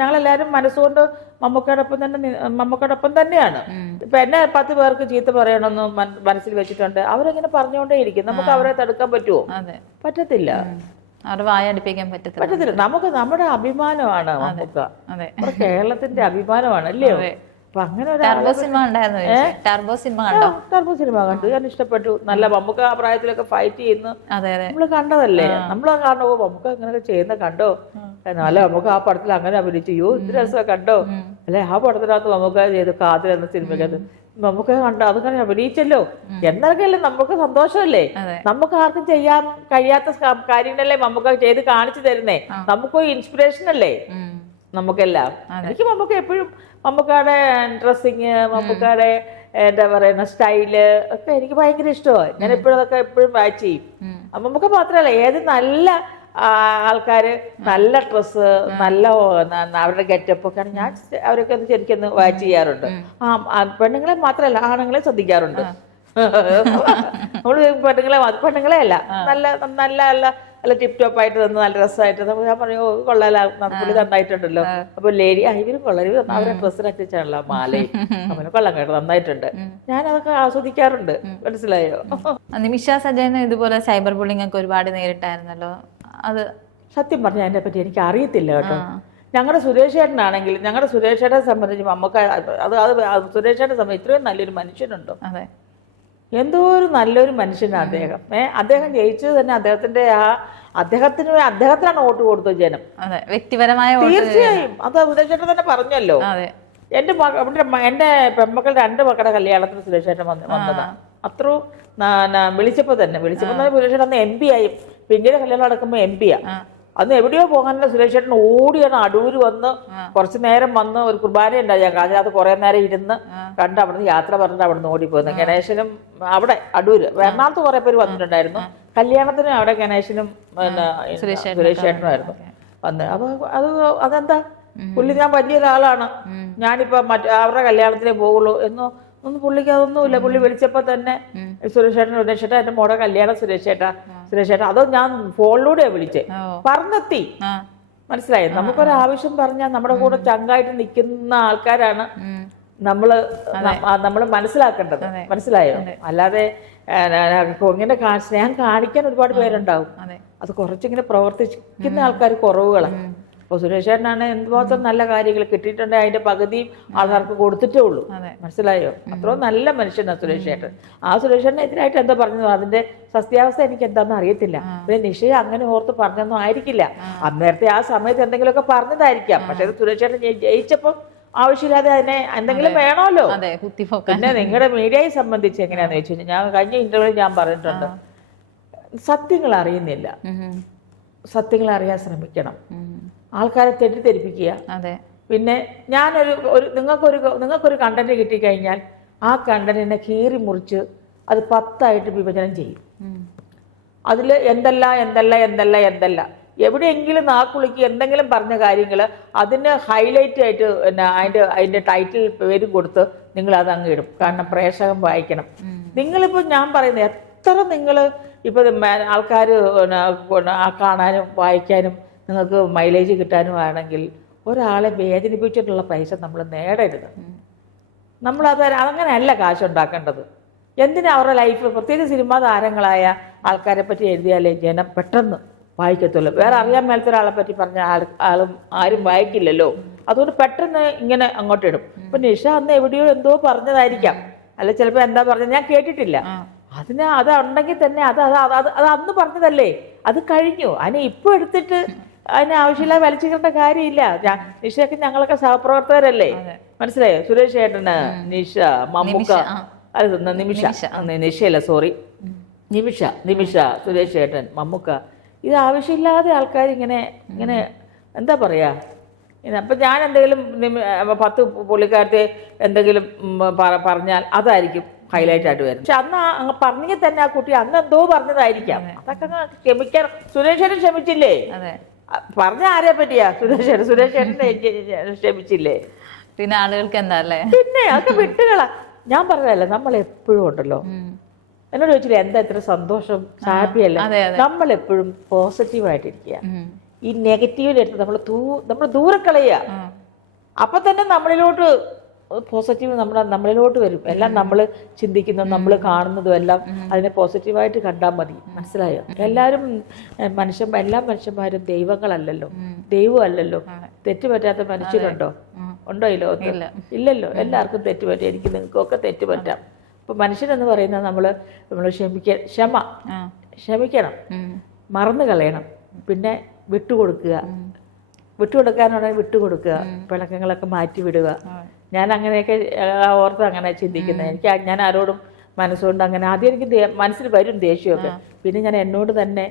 ഞങ്ങളെല്ലാവരും മനസ്സുകൊണ്ട് മമ്മൂക്കയോടൊപ്പം തന്നെയാണ്. ഇപ്പം എന്നെ 10 പേർക്ക് ചീത്ത പറയണമെന്ന് മനസ്സിൽ വെച്ചിട്ടുണ്ട്. അവരെങ്ങനെ പറഞ്ഞുകൊണ്ടേയിരിക്കും. നമുക്ക് അവരെ തടുക്കാൻ പറ്റുമോ? പറ്റത്തില്ല. പറ്റത്തില്ല. നമുക്ക് നമ്മുടെ അഭിമാനമാണ് മമ്മൂക്ക. നമ്മുടെ കേരളത്തിന്റെ അഭിമാനമാണ്, അല്ലയോ? അപ്പൊ അങ്ങനെ ടർബോ സിനിമ കണ്ടു, ഞാൻ ഇഷ്ടപ്പെട്ടു. നല്ല മമ്മൂക്ക ആ പ്രായത്തിലൊക്കെ ഫൈറ്റ് ചെയ്യുന്നു നമ്മള് കണ്ടതല്ലേ. നമ്മൾ കാണുമ്പോ മമ്മൂക്ക അങ്ങനെയൊക്കെ ചെയ്യുന്ന കണ്ടോ? അല്ല മമ്മൂക്ക ആ പടത്തിൽ അങ്ങനെ അഭിനയിച്ചു, ഇത് രസം കണ്ടോ? അല്ലെ ആ പടത്തിനകത്ത് മമ്മൂക്ക ചെയ്തു കാതിൽ എന്ന സിനിമക്കകത്ത് മമ്മൂക്ക കണ്ടോ? അതങ്ങനെ അഭിനയിച്ചല്ലോ എന്നൊക്കെയല്ലേ നമുക്ക് സന്തോഷമല്ലേ? നമുക്ക് ആർക്കും ചെയ്യാൻ കഴിയാത്ത കാര്യങ്ങളല്ലേ മമ്മൂക്ക ചെയ്ത് കാണിച്ചു തരുന്നേ. നമുക്കൊരു ഇൻസ്പിറേഷൻ അല്ലേ നമുക്കെല്ലാം. എനിക്ക് മമ്മൂക്ക എപ്പോഴും മമ്മൂക്കയുടെ ഡ്രസ്സിങ്, മമ്മൂക്കയുടെ എന്താ പറയുന്ന സ്റ്റൈല് ഒക്കെ എനിക്ക് ഭയങ്കര ഇഷ്ടമാണ്. ഞാൻ എപ്പോഴും അതൊക്കെ എപ്പോഴും വാച്ച് ചെയ്യും. മമ്മൂക്ക മാത്രമല്ല, ഏത് നല്ല ആൾക്കാര് നല്ല ഡ്രസ്സ്, നല്ല അവരുടെ ഗെറ്റപ്പ് ഒക്കെയാണ് ഞാൻ അവരൊക്കെ ശരിക്കും വാച്ച് ചെയ്യാറുണ്ട്. പെണ്ണുങ്ങളെ മാത്രമല്ല ആണുങ്ങളെ ശ്രദ്ധിക്കാറുണ്ട്. നമ്മള് പെണ്ണുങ്ങളെ അല്ല, നല്ല നല്ല നല്ല നല്ല ടിപ് ടോപ്പ് ആയിട്ട് തന്നു, നല്ല ഡ്രസ്സായിട്ട് ഞാൻ പറയും കൊള്ളാല, പുള്ളി നന്നായിട്ടുണ്ടല്ലോ. അപ്പൊ ലേഡി ഇവരും കൊള്ളാം, അവരെ ഡ്രസ്സിനനുസരിച്ചാണല്ലോ മാലയും അവന് കൊള്ളാം കേട്ടോ, നന്നായിട്ടുണ്ട്. ഞാൻ അതൊക്കെ ആസ്വദിക്കാറുണ്ട്. മനസ്സിലായോ? നിമിഷ സജയൻ ഇതുപോലെ സൈബർ ബുള്ളിംഗ് ഒക്കെ ഒരുപാട് നേരിട്ടായിരുന്നല്ലോ. അത് സത്യം പറഞ്ഞാൽ അതിനെ പറ്റി എനിക്ക് അറിയത്തില്ല കേട്ടോ. ഞങ്ങളുടെ സുരേഷ് ചേട്ടനാണെങ്കിൽ, ഞങ്ങളുടെ സുരേഷ് ചേട്ടനെ സംബന്ധിച്ച് നമുക്ക് അത് സുരേഷ് ചേട്ടനെ സംബന്ധിച്ച് ഇത്രയും നല്ലൊരു മനുഷ്യനുണ്ടോ? എന്തോ ഒരു നല്ലൊരു മനുഷ്യനാണ് അദ്ദേഹം. അദ്ദേഹം ജയിച്ചത് തന്നെ അദ്ദേഹത്തിനാണ് വോട്ട് കൊടുത്തത് ജനം, വ്യക്തിപരമായ. തീർച്ചയായും അത് സുരേഷ് ചേട്ടൻ തന്നെ പറഞ്ഞല്ലോ. എന്റെ പെൺമക്കൾ 2 മക്കളുടെ കല്യാണത്തിന് സുരേഷ് ചേട്ടൻ വന്നതാണ്. അത്രയും വിളിച്ചപ്പോ സുരേഷ് ചേട്ടൻ അന്ന് MP ആയി. പിന്നീട് കല്യാണം നടക്കുമ്പോ MP-യാ. അന്ന് എവിടെയോ പോകാനുള്ള സുരേഷ് ചേട്ടൻ ഓടിയാണ് അടൂര് വന്ന് കുറച്ചു നേരം വന്ന് ഒരു കുർബാന ഉണ്ടായി. അതിനകത്ത് കുറെ നേരം ഇരുന്ന് കണ്ട് അവിടുന്ന് യാത്ര പറഞ്ഞിട്ട് അവിടുന്ന് ഓടിപ്പോകുന്നു. ഗണേശനും അവിടെ അടൂര്, എറണാകുളത്ത് കുറെ പേര് വന്നിട്ടുണ്ടായിരുന്നു. കല്യാണത്തിന് അവിടെ ഗണേശനും സുരേഷ് ചേട്ടനുമായിരുന്നു വന്ന്. അപ്പൊ അതെന്താ പുള്ളി ഞാൻ വലിയൊരാളാണ്, ഞാനിപ്പോ അവരുടെ കല്യാണത്തിലേ പോകുള്ളൂ ഒന്നും പുള്ളിക്ക് അതൊന്നുമില്ല. പുള്ളി വിളിച്ചപ്പോ തന്നെ സുരേഷ് ചേട്ടാ എന്റെ മോടെ കല്യാണം സുരേഷ് ചേട്ടാ അതോ ഞാൻ ഫോണിലൂടെയാ വിളിച്ചേ പറഞ്ഞെത്തി. മനസ്സിലായോ? നമുക്കൊരാവശ്യം പറഞ്ഞാൽ നമ്മുടെ കൂടെ ചങ്കായിട്ട് നിൽക്കുന്ന ആൾക്കാരാണ് നമ്മള് മനസ്സിലാക്കേണ്ടത്. മനസ്സിലായോ? അല്ലാതെ ഇങ്ങനെ സ്നേഹം കാണിക്കാൻ ഒരുപാട് പേരുണ്ടാവും. അത് കുറച്ചിങ്ങനെ പ്രവർത്തിക്കുന്ന ആൾക്കാർ കുറവുകളാണ്. അപ്പോൾ സുരേഷ് ചേട്ടനാണ് എന്തുമാത്രം നല്ല കാര്യങ്ങൾ കിട്ടിയിട്ടുണ്ടെങ്കിൽ അതിന്റെ പകുതിയും ആൾക്കാർക്ക് കൊടുത്തിട്ടേ ഉള്ളൂ. മനസ്സിലായോ? അത്രയും നല്ല മനുഷ്യനാണ് സുരേഷ് ചേട്ടൻ. ആ സുരേഷ് ചേട്ടൻ എതിരായിട്ട് എന്താ പറഞ്ഞത്, അതിന്റെ സത്യാവസ്ഥ എനിക്ക് എന്താണെന്ന് അറിയത്തില്ല. പിന്നെ നിശ്ചയ അങ്ങനെ ഓർത്ത് പറഞ്ഞൊന്നും ആയിരിക്കില്ല. അന്നേരത്തെ ആ സമയത്ത് എന്തെങ്കിലുമൊക്കെ പറഞ്ഞതായിരിക്കാം. പക്ഷെ സുരേഷ് ചേട്ടൻ ജയിച്ചപ്പോൾ ആവശ്യമില്ലാതെ അതിനെ എന്തെങ്കിലും വേണമല്ലോ. പിന്നെ നിങ്ങളുടെ മീഡിയയെ സംബന്ധിച്ച് എങ്ങനെയാന്ന് വെച്ച് കഴിഞ്ഞാൽ, ഞാൻ കഴിഞ്ഞ ഇന്റർവ്യൂവിൽ ഞാൻ പറഞ്ഞിട്ടുണ്ട്, സത്യങ്ങൾ അറിയുന്നില്ല. സത്യങ്ങൾ അറിയാൻ ശ്രമിക്കണം. ആൾക്കാരെ തെറ്റിദ്ധരിപ്പിക്കുക. പിന്നെ നിങ്ങൾക്കൊരു കണ്ടന്റ് കിട്ടിക്കഴിഞ്ഞാൽ ആ കണ്ടന്റിനെ കീറി മുറിച്ച് അത് 10ആയിട്ട് വിഭജനം ചെയ്യും. അതിൽ എന്തെല്ലാം എവിടെയെങ്കിലും നാക്കുളിക്ക് എന്തെങ്കിലും പറഞ്ഞ കാര്യങ്ങൾ അതിന് ഹൈലൈറ്റ് ആയിട്ട് അതിന്റെ ടൈറ്റിൽ പേരും കൊടുത്ത് നിങ്ങൾ അത് അങ്ങ് ഇടും. കാരണം പ്രേക്ഷകൻ വായിക്കണം. നിങ്ങളിപ്പോ ഞാൻ പറയുന്നത് എത്ര നിങ്ങൾ ഇപ്പൊ ആൾക്കാർ കാണാനും വായിക്കാനും നിങ്ങൾക്ക് മൈലേജ് കിട്ടാനും ആണെങ്കിൽ ഒരാളെ വേദനിപ്പിച്ചിട്ടുള്ള പൈസ നമ്മൾ നേടരുത്. അങ്ങനെയല്ല കാശുണ്ടാക്കേണ്ടത്. എന്തിനാ അവരുടെ ലൈഫ്, പ്രത്യേകിച്ച് സിനിമാ താരങ്ങളായ ആൾക്കാരെ പറ്റി എഴുതിയാലേ ജനം പെട്ടെന്ന് വായിക്കത്തുള്ളൂ. വേറെ അറിയാൻ മേലത്തെ ഒരാളെ പറ്റി പറഞ്ഞ ആരും വായിക്കില്ലല്ലോ. അതുകൊണ്ട് പെട്ടെന്ന് ഇങ്ങനെ അങ്ങോട്ട് ഇടും. ഇപ്പൊ നിഷ അന്ന് എവിടെയോ എന്തോ പറഞ്ഞതായിരിക്കാം, അല്ല ചിലപ്പോൾ എന്താ പറഞ്ഞത് ഞാൻ കേട്ടിട്ടില്ല. അത് ഉണ്ടെങ്കിൽ തന്നെ അത് അന്ന് പറഞ്ഞതല്ലേ, അത് കഴിഞ്ഞു. അതിനെ ഇപ്പൊ എടുത്തിട്ട് അതിന് ആവശ്യമില്ല വലിച്ചിടേണ്ട കാര്യമില്ല. നിഷയൊക്കെ ഞങ്ങളൊക്കെ സഹപ്രവർത്തകരല്ലേ. മനസ്സിലായോ? സുരേഷ് ചേട്ടന്, നിഷ, മമ്മൂക്ക, നിഷയല്ല സോറി നിമിഷ, സുരേഷ് ചേട്ടൻ, മമ്മൂക്ക, ഇത് ആവശ്യമില്ലാതെ ആൾക്കാർ ഇങ്ങനെ എന്താ പറയാ. അപ്പം ഞാൻ എന്തെങ്കിലും 10 പുള്ളിക്കാരത്തെ എന്തെങ്കിലും പറഞ്ഞാൽ അതായിരിക്കും ഹൈലൈറ്റ് ആയിട്ട് വരും. പക്ഷെ അന്ന് അങ്ങ് പറഞ്ഞെങ്കിൽ തന്നെ ആ കുട്ടി അന്ന് എന്തോ പറഞ്ഞതായിരിക്കാം. അതൊക്കെ അങ്ങ് ക്ഷമിക്കാൻ സുരേഷേട്ടൻ ക്ഷമിച്ചില്ലേ? പറഞ്ഞ ആരെ പറ്റിയാ? സുരേഷേട്ടനെ ക്ഷമിച്ചില്ലേ? പിന്നെ ആളുകൾക്ക് എന്താ അല്ലേ? പിന്നെ അതൊക്കെ വിട്ടുകളാ. ഞാൻ പറഞ്ഞതല്ലേ, നമ്മൾ എപ്പോഴും ഉണ്ടല്ലോ, എന്നോട് ചോദിച്ചില്ലേ എന്താ ഇത്ര സന്തോഷം, ഹാപ്പി അല്ല? നമ്മൾ എപ്പോഴും പോസിറ്റീവായിട്ടിരിക്കുക. ഈ നെഗറ്റീവിലെടുത്ത് നമ്മൾ ദൂരെ കളയുക. അപ്പൊ തന്നെ നമ്മളിലോട്ട് പോസിറ്റീവ് നമ്മളിലോട്ട് വരും. എല്ലാം നമ്മൾ ചിന്തിക്കുന്നതും നമ്മൾ കാണുന്നതും എല്ലാം അതിനെ പോസിറ്റീവായിട്ട് കണ്ടാൽ മതി. മനസ്സിലായോ? എല്ലാവരും എല്ലാ മനുഷ്യന്മാരും ദൈവങ്ങളല്ലല്ലോ, ദൈവമല്ലല്ലോ. തെറ്റുപറ്റാത്ത മനുഷ്യരുണ്ടോ? ഉണ്ടോ ഈ ലോകത്ത്? ഇല്ലല്ലോ. എല്ലാവർക്കും തെറ്റുപറ്റും. എനിക്ക് നിങ്ങൾക്കൊക്കെ തെറ്റുപറ്റാം. അപ്പൊ മനുഷ്യനെന്ന് പറയുന്നത് നമ്മൾ ക്ഷമിക്കണം, മറന്നു കളയണം, പിന്നെ വിട്ടുകൊടുക്കാനുണ്ടെങ്കിൽ വിട്ടുകൊടുക്കുക, പിണക്കങ്ങളൊക്കെ മാറ്റി വിടുക. ഞാൻ അങ്ങനെയൊക്കെ ഓർത്ത് അങ്ങനെ ചിന്തിക്കുന്നത്. ഞാൻ ആരോടും മനസ്സുകൊണ്ട് അങ്ങനെ ആദ്യം എനിക്ക് മനസ്സിൽ വരും ദേഷ്യമൊക്കെ. പിന്നെ ഞാൻ എന്നോട് തന്നെ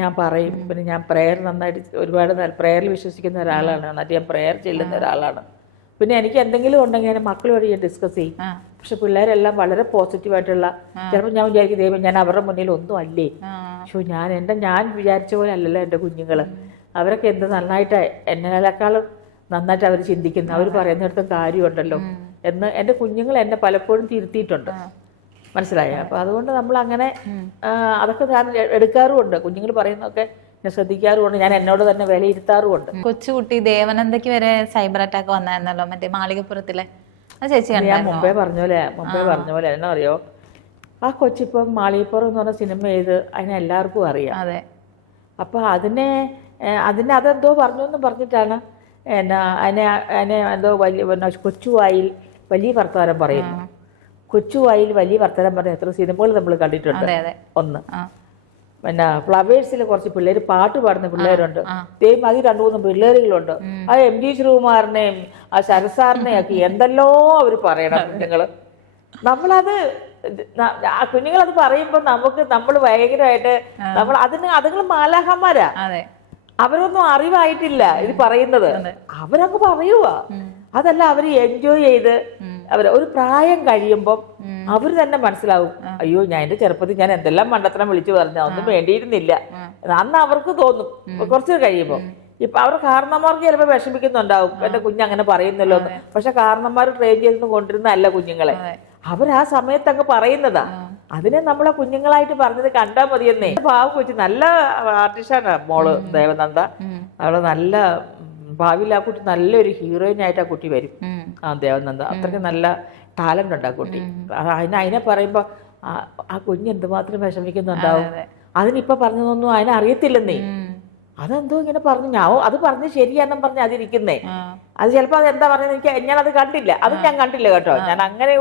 ഞാൻ പറയും. പിന്നെ ഞാൻ പ്രേയർ നന്നായിട്ട് ഒരുപാട് പ്രേയറിൽ വിശ്വസിക്കുന്ന ഒരാളാണ്. നന്നായിട്ട് ഞാൻ പ്രേയർ ചെല്ലുന്ന ഒരാളാണ്. പിന്നെ എനിക്ക് എന്തെങ്കിലും ഉണ്ടെങ്കിൽ ഞാൻ മക്കളുമായിട്ട് ഞാൻ ഡിസ്കസ് ചെയ്യും. പക്ഷെ പിള്ളേരെല്ലാം വളരെ പോസിറ്റീവായിട്ടുള്ള, ചിലപ്പോൾ ഞാൻ വിചാരിക്കും ദൈവം ഞാൻ അവരുടെ മുന്നിൽ ഒന്നും അല്ലേ, പക്ഷേ ഞാൻ വിചാരിച്ച പോലെ അല്ലല്ലോ എൻ്റെ കുഞ്ഞുങ്ങൾ. അവരൊക്കെ എന്ത് നന്നായിട്ട് എന്നേക്കാളും നന്നായിട്ട് അവർ ചിന്തിക്കുന്നു, അവർ പറയുന്നിടത്തും കാര്യമുണ്ടല്ലോ എന്ന് എൻ്റെ കുഞ്ഞുങ്ങൾ എന്നെ പലപ്പോഴും തിരുത്തിയിട്ടുണ്ട്. മനസ്സിലായോ? അപ്പൊ അതുകൊണ്ട് നമ്മൾ അങ്ങനെ അതൊക്കെ ഞാൻ എടുക്കാറുമുണ്ട്. കുഞ്ഞുങ്ങൾ പറയുന്നതൊക്കെ ഞാൻ ശ്രദ്ധിക്കാറുമുണ്ട്. ഞാൻ എന്നോട് തന്നെ വിലയിരുത്താറുമുണ്ട്. കൊച്ചുകുട്ടി ദേവനന്ദയ്ക്ക് വരെ സൈബർ അറ്റാക്ക് വന്നായിരുന്നല്ലോ, മറ്റേ മാളികപ്പുറത്തിലെ. ചേച്ചി ഞാൻ മുമ്പേ പറഞ്ഞ പോലെ എന്നാ അറിയോ, ആ കൊച്ചിപ്പം മാളികപ്പുറം എന്ന് പറഞ്ഞ സിനിമ ചെയ്ത് അതിനെ എല്ലാവർക്കും അറിയാം. അതെ. അപ്പൊ അതെന്തോ പറഞ്ഞു എന്നും പറഞ്ഞിട്ടാണ് അതിനെ എന്തോ കൊച്ചുവായിൽ വലിയ വർത്തമാനം പറയുന്നു. കൊച്ചുവായിൽ വലിയ വർത്തമാനം പറയുന്ന എത്ര സിനിമകൾ നമ്മൾ കണ്ടിട്ടുണ്ട്. ഒന്ന് പിന്നെ ഫ്ലവേഴ്സിൽ കുറച്ച് പിള്ളേര് പാട്ട് പാടുന്ന പിള്ളേരുണ്ട്. ദൈവം അതിൽ 2-3 പിള്ളേരുകളുണ്ട്. ആ MG ശ്രീകുമാറിനെയും ആ ശരസാറിനെയും ഒക്കെ എന്തെല്ലോ അവർ പറയണം കുഞ്ഞുങ്ങള്. നമ്മളത് ആ കുഞ്ഞുങ്ങളത് പറയുമ്പോ നമ്മൾ ഭയങ്കരമായിട്ട് അതുങ്ങൾ മാലാഹന്മാരാ. അവരൊന്നും അറിവായിട്ടില്ല ഇത് പറയുന്നത്. അവരങ്ങ് പറയുവാ. അതല്ല, അവര് എൻജോയ് ചെയ്ത് ഒരു പ്രായം കഴിയുമ്പം അവര് തന്നെ മനസ്സിലാവും, അയ്യോ ഞാൻ എന്റെ ചെറുപ്പത്തിൽ ഞാൻ എന്തെല്ലാം മണ്ടത്തരം വിളിച്ചു പറഞ്ഞ ഒന്നും വേണ്ടിയിരുന്നില്ല അന്ന് അവർക്ക് തോന്നും. കുറച്ച് കഴിയുമ്പോ ഇപ്പൊ അവർ കാരണന്മാർക്ക് ചിലപ്പോൾ വിഷമിക്കുന്നുണ്ടാവും, എന്റെ കുഞ്ഞങ്ങനെ പറയുന്നല്ലോ എന്ന്. പക്ഷെ കാരണന്മാർ ട്രെയിൻ ചെയ്ത് കൊണ്ടിരുന്നല്ല കുഞ്ഞുങ്ങളെ. അവർ ആ സമയത്ത് അങ്ങ് പറയുന്നതാ. അതിനെ നമ്മളെ കുഞ്ഞുങ്ങളായിട്ട് പറഞ്ഞത് കണ്ടാൽ മതിയെന്നേ. പാവം കൊച്ചു നല്ല ആർട്ടിസ്റ്റാണ് മോള് ദേവനന്ദ. അവള് നല്ല ഭാവിയിൽ ആ കുട്ടി നല്ലൊരു ഹീറോയിൻ ആയിട്ട് ആ കുട്ടി വരും. ആ ദേവനന്ദ അത്രയ്ക്ക് നല്ല ടാലന്റ് ഉണ്ട് ആ കുട്ടി. അതിനെ പറയുമ്പോ ആ കുഞ്ഞ് എന്തുമാത്രം വിഷമിക്കുന്നുണ്ടാവും. അതിനിപ്പൊ പറഞ്ഞതൊന്നും അതിനറിയത്തില്ലെന്നേ. അതെന്തോ ഇങ്ങനെ പറഞ്ഞു, അത് പറഞ്ഞ് ശരിയാണെന്നും പറഞ്ഞ് അതിരിക്കുന്നേ. അത് ചിലപ്പോ അത് എന്താ പറയുന്നത് ഞാനത് കണ്ടില്ല. ഞാൻ കണ്ടില്ല കേട്ടോ. ഞാൻ അങ്ങനെ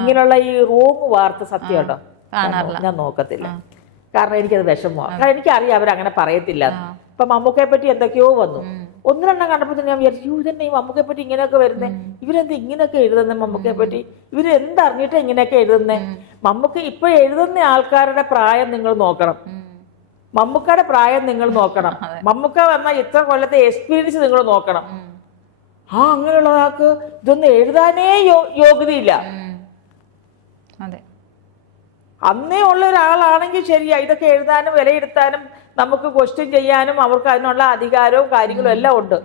ഇങ്ങനെയുള്ള ഈ റോങ് വാർത്ത സത്യം കേട്ടോ ഞാൻ നോക്കത്തില്ല. കാരണം എനിക്കത് വിഷമമാണ്. കാരണം എനിക്കറിയാം അവരങ്ങനെ പറയത്തില്ല. ഇപ്പൊ മമ്മൂക്കയെ പറ്റി എന്തൊക്കെയോ വന്നു. 1-2 കണ്ടപ്പോ തന്നെ ഞാൻ വിചാരിച്ചു, ഇതന്നെ ഈ മമ്മൂക്കയെ പറ്റി ഇങ്ങനെയൊക്കെ വരുന്നേ, ഇവരെന്താ ഇങ്ങനെയൊക്കെ എഴുതുന്നേ മമ്മൂക്കയെ പറ്റി, ഇവരെന്തറിഞ്ഞിട്ട് ഇങ്ങനെയൊക്കെ എഴുതുന്നേ. മമ്മൂക്ക ഇപ്പൊ എഴുതുന്ന ആൾക്കാരുടെ പ്രായം നിങ്ങൾ നോക്കണം. മമ്മൂക്കയുടെ പ്രായം നിങ്ങൾ നോക്കണം. മമ്മൂക്ക വന്ന ഇത്ര കൊല്ലത്തെ എക്സ്പീരിയൻസ് നിങ്ങൾ നോക്കണം. അങ്ങനെയുള്ള ഒരാൾക്ക് ഇതൊന്നും എഴുതാനേ യോഗ്യതയില്ല. അന്നേ ഉള്ള ഒരാളാണെങ്കിൽ ശരിയാ, ഇതൊക്കെ എഴുതാനും വിലയിരുത്താനും നമുക്ക് ക്വസ്റ്റ്യൻ ചെയ്യാനും അവർക്ക് അതിനുള്ള അധികാരവും കാര്യങ്ങളും എല്ലാം ഉണ്ട്.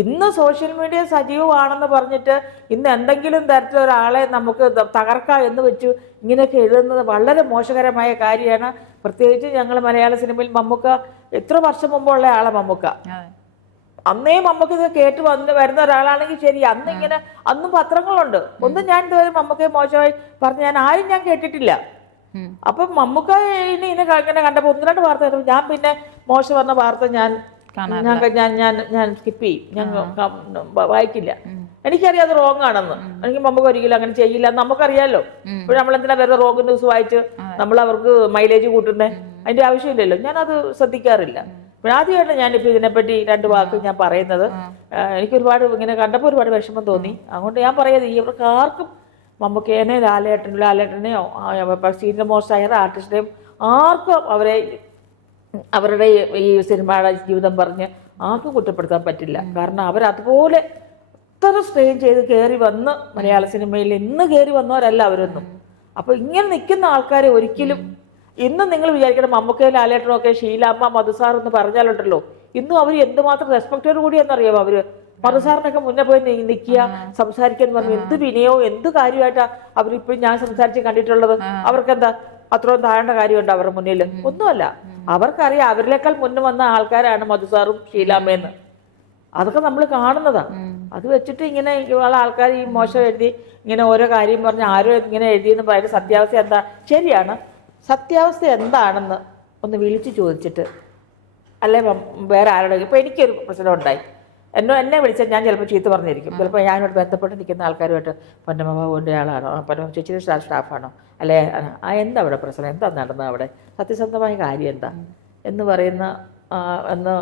ഇന്ന് സോഷ്യൽ മീഡിയ സജീവമാണെന്ന് പറഞ്ഞിട്ട് ഇന്ന് എന്തെങ്കിലും തരത്തിലൊരാളെ നമുക്ക് തകർക്കാം എന്ന് വെച്ച് ഇങ്ങനെയൊക്കെ എഴുതുന്നത് വളരെ മോശകരമായ കാര്യമാണ്. പ്രത്യേകിച്ച് ഞങ്ങൾ മലയാള സിനിമയിൽ മമ്മൂക്ക എത്ര വർഷം മുമ്പുള്ള ആളാണ് മമ്മൂക്ക. അന്നേ മമ്മൂക്ക ഇത് കേട്ട് വരുന്ന ഒരാളാണെങ്കിൽ ശരി. അന്നും പത്രങ്ങളുണ്ട്. ഒന്നും ഞാൻ ഇതുവരെ മമ്മൂക്കയെ മോശമായി പറഞ്ഞ് ആരും ഞാൻ കേട്ടിട്ടില്ല. അപ്പം മമ്മൂക്ക ഇങ്ങനെ കണ്ടപ്പോൾ 1-2 വാർത്ത കേട്ടപ്പോൾ ഞാൻ പിന്നെ മോശം പറഞ്ഞ വാർത്ത ഞാൻ സ്കിപ്പ് ചെയ്യും. ഞാൻ വായിക്കില്ല. എനിക്കറിയാം അത് റോങ് ആണെന്ന്. എനിക്ക് മമ്മൂക്ക ഒരിക്കലും അങ്ങനെ ചെയ്യില്ല നമുക്കറിയാലോ. ഇപ്പോൾ നമ്മളെന്തിനാ വെറുതെ റോങ് ന്യൂസ് വായിച്ച് നമ്മൾ അവർക്ക് മൈലേജ് കൂട്ടുന്നേ? അതിന്റെ ആവശ്യമില്ലല്ലോ. ഞാനത് ശ്രദ്ധിക്കാറില്ല. ആദ്യമായിട്ട് ഞാനിപ്പോൾ ഇതിനെപ്പറ്റി 2 വാക്ക് ഞാൻ പറയുന്നത്. എനിക്കൊരുപാട് ഇങ്ങനെ കണ്ടപ്പോൾ ഒരുപാട് വിഷമം തോന്നി. അതുകൊണ്ട് ഞാൻ പറയാതെ ഇവർക്ക് ആർക്കും മമ്മൂക്കേനെ ലാലേട്ടനെയോ സീനിയർ മോസ്റ്റ് ആയ ആർട്ടിസ്റ്റിനെയും ആർക്കും അവരുടെ ഈ സിനിമയുടെ ജീവിതം പറഞ്ഞ് ആർക്കും കുറ്റപ്പെടുത്താൻ പറ്റില്ല. കാരണം അവരതുപോലെ അത്ര സ്ട്രെയിൻ ചെയ്ത് കയറി വന്ന് മലയാള സിനിമയിൽ ഇന്ന് കയറി വന്നവരല്ല അവരൊന്നും. അപ്പോൾ ഇങ്ങനെ നിൽക്കുന്ന ആൾക്കാരെ ഒരിക്കലും ഇന്നും നിങ്ങൾ വിചാരിക്കണം മമ്മൂക്കയും ലാലേട്ടനും ഒക്കെ ഷീലാമ്മ മധുസാർ എന്ന് പറഞ്ഞാലുണ്ടല്ലോ ഇന്നും അവർ എന്തുമാത്രം റെസ്പെക്റ്റോട് കൂടി എന്നറിയാമോ അവര് മധുസാറിനൊക്കെ മുന്നേ പോയി നിൽക്കുക സംസാരിക്കുക എന്ന് പറഞ്ഞു എന്ത് വിനയവും എന്ത് കാര്യമായിട്ടാ അവരിപ്പോഴും ഞാൻ സംസാരിച്ച് കണ്ടിട്ടുള്ളത്. അവർക്കെന്താ അത്രയും താഴേണ്ട കാര്യമുണ്ട് അവരുടെ മുന്നിൽ? ഒന്നുമല്ല. അവർക്കറിയാം അവരിലേക്കാൾ മുന്നേ വന്ന ആൾക്കാരാണ് മധുസാറും ഷീലാമ്മയെന്ന്. അതൊക്കെ നമ്മൾ കാണുന്നതാ. അത് വെച്ചിട്ട് ഇങ്ങനെ ഉള്ള ആൾക്കാർ ഈ മോശം എഴുതി ഇങ്ങനെ ഓരോ കാര്യം പറഞ്ഞ് ആരോ ഇങ്ങനെ എഴുതിയെന്ന് പറയുന്നത് സത്യാവസ്ഥ എന്താ? ശരിയാണ്, സത്യാവസ്ഥ എന്താണെന്ന് ഒന്ന് ചോദിച്ചിട്ട് അല്ലെ വേറെ ആരോടെ. ഇപ്പോൾ എനിക്കൊരു പ്രശ്നം ഉണ്ടായി, എന്നെ വിളിച്ചാൽ ഞാൻ ചിലപ്പോൾ ചീത്ത പറഞ്ഞിരിക്കും. ചിലപ്പോൾ ഞാനോട് ബന്ധപ്പെട്ട് നിൽക്കുന്ന ആൾക്കാരുമായിട്ട് പൊന്നമ്മ ബാബുവിൻ്റെ ആളാണോ, പൊന്നമ്മ ചേച്ചിയുടെ സ്റ്റാഫാണോ, അല്ലെ എന്താ അവിടെ പ്രശ്നം, എന്താ നടന്നത് അവിടെ, സത്യസന്ധമായ കാര്യം എന്താ എന്ന് പറയുന്ന എന്ന്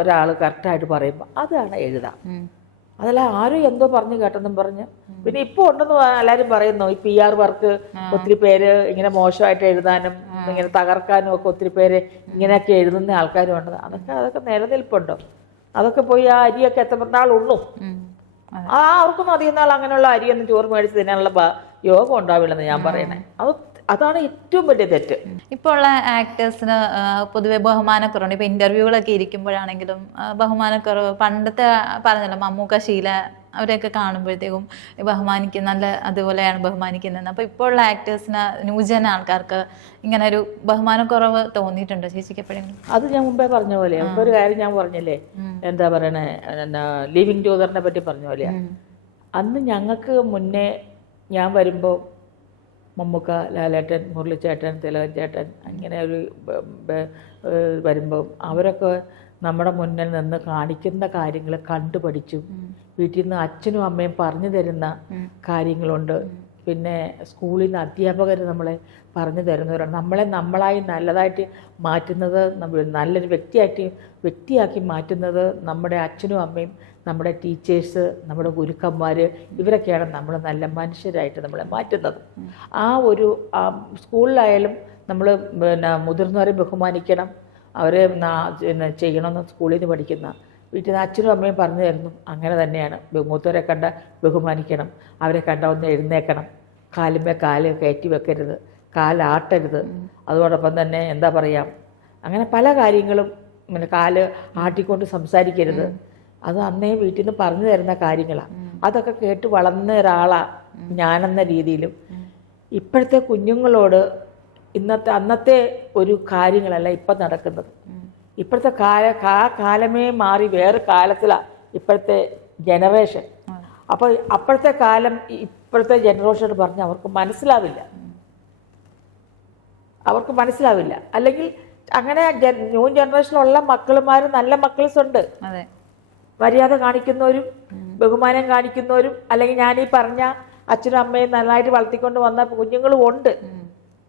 ഒരാൾ കറക്റ്റായിട്ട് പറയുമ്പോൾ അതാണ് എഴുതാം. അതല്ല ആരും എന്തോ പറഞ്ഞു കേട്ടെന്നും പറഞ്ഞ് പിന്നെ ഇപ്പോൾ ഉണ്ടെന്ന് എല്ലാവരും പറയുന്നു. ഈ PR വർക്ക് ഒത്തിരി പേര് ഇങ്ങനെ മോശമായിട്ട് എഴുതാനും ഇങ്ങനെ തകർക്കാനും ഒക്കെ ഒത്തിരി പേര് ഇങ്ങനെയൊക്കെ എഴുതുന്ന ആൾക്കാരും ഉണ്ട്. അതൊക്കെ നിലനിൽപ്പുണ്ടോ? അതൊക്കെ പോയി ആ അരിയൊക്കെ എത്ര നാളുള്ളൂ. അവർക്കൊന്നും അധികം നാൾ അങ്ങനെയുള്ള അരിയൊന്നും ചോറ് മേടിച്ച് തിന്നാനുള്ള യോഗം ഉണ്ടാവില്ലെന്ന് ഞാൻ പറയണേ. അതാണ് ഏറ്റവും വലിയ തെറ്റ്. ഇപ്പോൾ ഉള്ള ആക്ടേഴ്സിന് പൊതുവെ ബഹുമാനക്കുറവുണ്ട്. ഇപ്പൊ ഇന്റർവ്യൂകളൊക്കെ ഇരിക്കുമ്പോഴാണെങ്കിലും ബഹുമാനക്കുറവ്. പണ്ടത്തെ പറഞ്ഞല്ലോ മമ്മൂക്ക, ഷീല അവരെയൊക്കെ കാണുമ്പോഴത്തേക്കും ബഹുമാനിക്കുന്ന നല്ല അതുപോലെയാണ് ബഹുമാനിക്കുന്നത്. അപ്പൊ ഇപ്പോൾ ഉള്ള ആക്ടേഴ്സിന് ന്യൂജൻ ആൾക്കാർക്ക് ഇങ്ങനെ ഒരു ബഹുമാനക്കുറവ് തോന്നിയിട്ടുണ്ടോ ചേച്ചിക്ക് എപ്പോഴെങ്കിലും? അത് ഞാൻ മുമ്പേ പറഞ്ഞ പോലെ ഒരു കാര്യം ഞാൻ പറഞ്ഞില്ലേ, എന്താ പറയണേ, ലിവിങ് ടൂതറിനെ പറ്റി പറഞ്ഞ പോലെ അന്ന് ഞങ്ങൾക്ക് മുന്നേ ഞാൻ വരുമ്പോൾ മമ്മൂക്ക, ലാലേട്ടൻ, മുരളിച്ചേട്ടൻ, തിലകൻ ചേട്ടൻ അങ്ങനെ ഒരു വരുമ്പോൾ അവരൊക്കെ നമ്മുടെ മുന്നിൽ നിന്ന് കാണിക്കുന്ന കാര്യങ്ങൾ കണ്ടുപഠിച്ചു. വീട്ടിൽ നിന്ന് അച്ഛനും അമ്മയും പറഞ്ഞു തരുന്ന കാര്യങ്ങളുണ്ട്. പിന്നെ സ്കൂളിൽ നിന്ന് അധ്യാപകർ നമ്മളെ പറഞ്ഞു തരുന്നവരാണ്. നമ്മളെ നമ്മളായി നല്ലതായിട്ട് മാറ്റുന്നത്, നല്ലൊരു വ്യക്തിയാക്കി മാറ്റുന്നത് നമ്മുടെ അച്ഛനും അമ്മയും, നമ്മുടെ ടീച്ചേഴ്സ്, നമ്മുടെ ഗുരുക്കന്മാർ, ഇവരൊക്കെയാണ് നമ്മൾ നല്ല മനുഷ്യരായിട്ട് നമ്മളെ മാറ്റുന്നത്. ആ ഒരു സ്കൂളിലായാലും നമ്മൾ മുതിർന്നവരെ ബഹുമാനിക്കണം, അവരെ ചെയ്യണമെന്ന് സ്കൂളിൽ നിന്ന് പഠിക്കുന്ന വീട്ടിൽ നിന്ന് അച്ഛനും അമ്മയും പറഞ്ഞു തരുന്നു. അങ്ങനെ തന്നെയാണ്. മൂത്തവരെ കണ്ട ബഹുമാനിക്കണം, അവരെ കണ്ട ഒന്ന് എഴുന്നേക്കണം, കാലുമേ കാല് കയറ്റി വെക്കരുത്, കാലാട്ടരുത്. അതോടൊപ്പം തന്നെ എന്താ പറയുക, അങ്ങനെ പല കാര്യങ്ങളും കാല് ആട്ടിക്കൊണ്ട് സംസാരിക്കരുത്. അത് അന്നേ വീട്ടിൽ നിന്ന് പറഞ്ഞു തരുന്ന കാര്യങ്ങളാണ്. അതൊക്കെ കേട്ട് വളർന്ന ഒരാളാണ് ഞാനെന്ന രീതിയിലും. ഇപ്പോഴത്തെ കുഞ്ഞുങ്ങളോട് അന്നത്തെ ഒരു കാര്യങ്ങളല്ല ഇപ്പം നടക്കുന്നത്. ഇപ്പോഴത്തെ കാലമേ മാറി വേറെ കാലത്തിലാണ് ഇപ്പോഴത്തെ ജനറേഷൻ. അപ്പോൾ അപ്പോഴത്തെ കാലം ഇപ്പോഴത്തെ ജനറേഷൻ പറഞ്ഞ് അവർക്ക് മനസ്സിലാവില്ല. അല്ലെങ്കിൽ അങ്ങനെ ന്യൂ ജനറേഷനിലുള്ള മക്കളുമാർ നല്ല മക്കൾസുണ്ട്, മര്യാദ കാണിക്കുന്നവരും ബഹുമാനം കാണിക്കുന്നവരും, അല്ലെങ്കിൽ ഞാനീ പറഞ്ഞ അച്ഛനും അമ്മയും നന്നായിട്ട് വളർത്തിക്കൊണ്ട് വന്ന കുഞ്ഞുങ്ങളും ഉണ്ട്,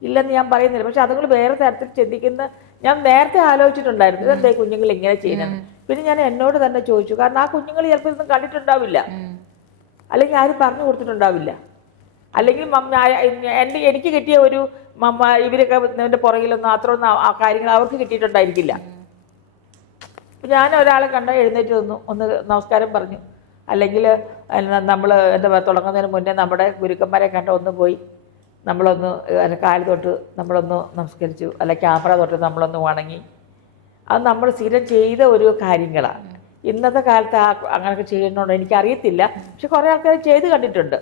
ഇല്ലെന്ന് ഞാൻ പറയുന്നില്ല. പക്ഷെ അതുങ്ങൾ വേറെ തരത്തിൽ ചിന്തിക്കുന്ന ഞാൻ നേരത്തെ ആലോചിച്ചിട്ടുണ്ടായിരുന്നു, ഇതെന്താ കുഞ്ഞുങ്ങൾ ഇങ്ങനെ ചെയ്യുന്നത്. പിന്നെ ഞാൻ എന്നോട് തന്നെ ചോദിച്ചു, കാരണം ആ കുഞ്ഞുങ്ങൾ ചിലപ്പോൾ ഇതൊന്നും കണ്ടിട്ടുണ്ടാവില്ല, അല്ലെങ്കിൽ ആരും പറഞ്ഞു കൊടുത്തിട്ടുണ്ടാവില്ല, അല്ലെങ്കിൽ എനിക്ക് കിട്ടിയ ഒരു ഇവരൊക്കെ ഇതിൻ്റെ പുറകിലൊന്നും അത്രയൊന്നും ആ കാര്യങ്ങൾ അവർക്ക് കിട്ടിയിട്ടുണ്ടായിരിക്കില്ല. ഞാൻ ഒരാളെ കണ്ട എഴുന്നേറ്റ് ഒന്ന് നമസ്കാരം പറഞ്ഞു, അല്ലെങ്കിൽ നമ്മൾ എന്താ തുടങ്ങുന്നതിന് മുന്നേ നമ്മുടെ ഗുരുക്കന്മാരെ കണ്ട ഒന്ന് പോയി നമ്മളൊന്ന് കാല് തൊട്ട് നമ്മളൊന്ന് നമസ്കരിച്ചു, അല്ലെങ്കിൽ ക്യാമറ തൊട്ട് നമ്മളൊന്ന് വണങ്ങി. അത് നമ്മൾ സ്ഥിരം ചെയ്ത ഒരു കാര്യങ്ങളാണ്. ഇന്നത്തെ കാലത്ത് അങ്ങനെയൊക്കെ ചെയ്യുന്നുണ്ടോ എനിക്കറിയത്തില്ല, പക്ഷെ കുറേ ആൾക്കാർ ചെയ്ത് കണ്ടിട്ടുണ്ട്.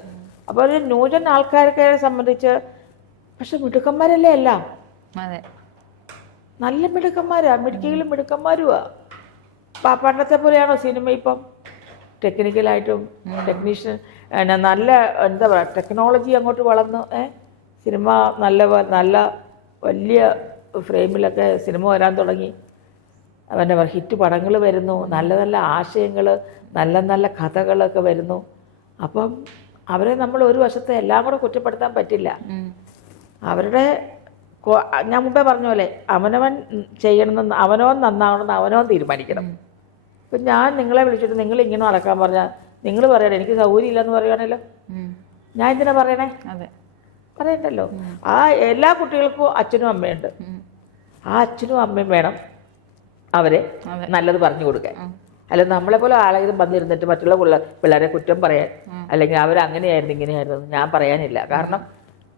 അപ്പോൾ ഒരു ന്യൂജൻ ആൾക്കാരെ സംബന്ധിച്ച് പക്ഷെ മിടുക്കന്മാരല്ലേ എല്ലാം, നല്ല മിടുക്കന്മാരാണ്, മിടുക്കികളും മിടുക്കന്മാരുമാ. പണ്ടത്തെ പോലെയാണോ സിനിമ? ഇപ്പം ടെക്നിക്കലായിട്ടും ടെക്നീഷ്യൻ നല്ല എന്താ പറയുക, ടെക്നോളജി അങ്ങോട്ട് വളർന്നു. സിനിമ നല്ല വലിയ ഫ്രെയിമിലൊക്കെ സിനിമ വരാൻ തുടങ്ങി. എന്താ പറയുക, ഹിറ്റ് പടങ്ങൾ വരുന്നു, നല്ല നല്ല ആശയങ്ങൾ, നല്ല നല്ല കഥകളൊക്കെ വരുന്നു. അപ്പം അവരെ നമ്മൾ ഒരു വശത്തെ എല്ലാം കൂടെ കുറ്റപ്പെടുത്താൻ പറ്റില്ല. അവരുടെ ഞാൻ മുമ്പേ പറഞ്ഞ പോലെ അവനവൻ ചെയ്യണമെന്ന്, അവനവൻ നന്നാവണമെന്ന് അവനവൻ തീരുമാനിക്കണം. ഇപ്പം ഞാൻ നിങ്ങളെ വിളിച്ചിട്ട് നിങ്ങൾ ഇങ്ങനെ നടക്കാൻ പറഞ്ഞാൽ നിങ്ങൾ പറയണേ എനിക്ക് സൗകര്യം ഇല്ലെന്ന് പറയുകയാണല്ലോ, ഞാൻ എന്തിനാ പറയണേ? പറയണ്ടല്ലോ. ആ എല്ലാ കുട്ടികൾക്കും അച്ഛനും അമ്മയുണ്ട്, ആ അച്ഛനും അമ്മയും വേണം അവരെ നല്ലത് പറഞ്ഞു കൊടുക്കാൻ. അല്ല നമ്മളെ പോലെ ആളെങ്കിലും വന്നിരുന്നിട്ട് മറ്റുള്ള പിള്ളേരെ കുറ്റം പറയാൻ, അല്ലെങ്കിൽ അവരങ്ങനെയായിരുന്നു ഇങ്ങനെയായിരുന്നു ഞാൻ പറയാനില്ല. കാരണം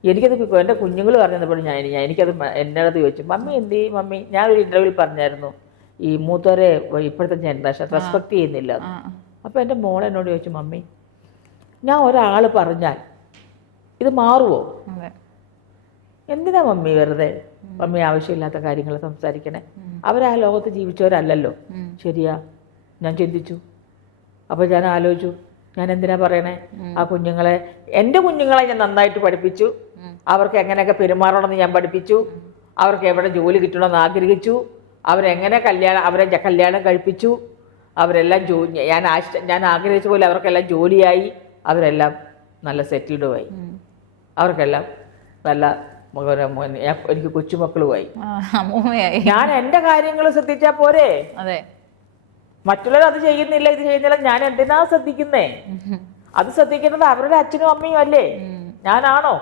എനിക്കത് എൻ്റെ കുഞ്ഞുങ്ങൾ പറഞ്ഞപ്പോഴും എനിക്കത് എന്നോട് ചോദിച്ചു, മമ്മി എന്ത് ചെയ്യും മമ്മി? ഞാനൊരു ഇൻ്റർവ്യൂവിൽ പറഞ്ഞായിരുന്നു ഈ മൂത്തവരെ ഇപ്പോഴത്തെ ജനറേഷൻ റെസ്പെക്ട് ചെയ്യുന്നില്ല. അപ്പോൾ എൻ്റെ മോൾ എന്നോട് ചോദിച്ചു, മമ്മി ഞാൻ ഒരാൾ പറഞ്ഞാൽ ഇത് മാറുമോ? എന്തിനാ മമ്മി വെറുതെ മമ്മി ആവശ്യമില്ലാത്ത കാര്യങ്ങൾ സംസാരിക്കണേ? അവരാ ലോകത്ത് ജീവിച്ചവരല്ലല്ലോ. ശരിയാ, ഞാൻ ചിന്തിച്ചു. അപ്പോൾ ഞാൻ ആലോചിച്ചു, ഞാൻ എന്തിനാ പറയണേ? ആ കുഞ്ഞുങ്ങളെ, എൻ്റെ കുഞ്ഞുങ്ങളെ ഞാൻ നന്നായിട്ട് പഠിപ്പിച്ചു, അവർക്ക് എങ്ങനെയൊക്കെ പെരുമാറണമെന്ന് ഞാൻ പഠിപ്പിച്ചു, അവർക്ക് എവിടെ ജോലി കിട്ടണമെന്ന് ആഗ്രഹിച്ചു, അവരെ കല്യാണം കഴിപ്പിച്ചു, അവരെല്ലാം ഞാൻ ആഗ്രഹിച്ച പോലെ അവർക്കെല്ലാം ജോലിയായി, അവരെല്ലാം നല്ല സെറ്റിൽഡുമായി, അവർക്കെല്ലാം നല്ല എനിക്ക് കൊച്ചുമക്കളുമായി. ഞാൻ എൻ്റെ കാര്യങ്ങൾ ശ്രദ്ധിച്ചാൽ പോരെ? മറ്റുള്ളവർ അത് ചെയ്യുന്നില്ല ഇത് ചെയ്യുന്നില്ല, ഞാൻ എന്തിനാ ശ്രദ്ധിക്കുന്നേ? അത് ശ്രദ്ധിക്കുന്നത് അവരുടെ അച്ഛനും അമ്മയും അല്ലേ, ഞാനാണോ?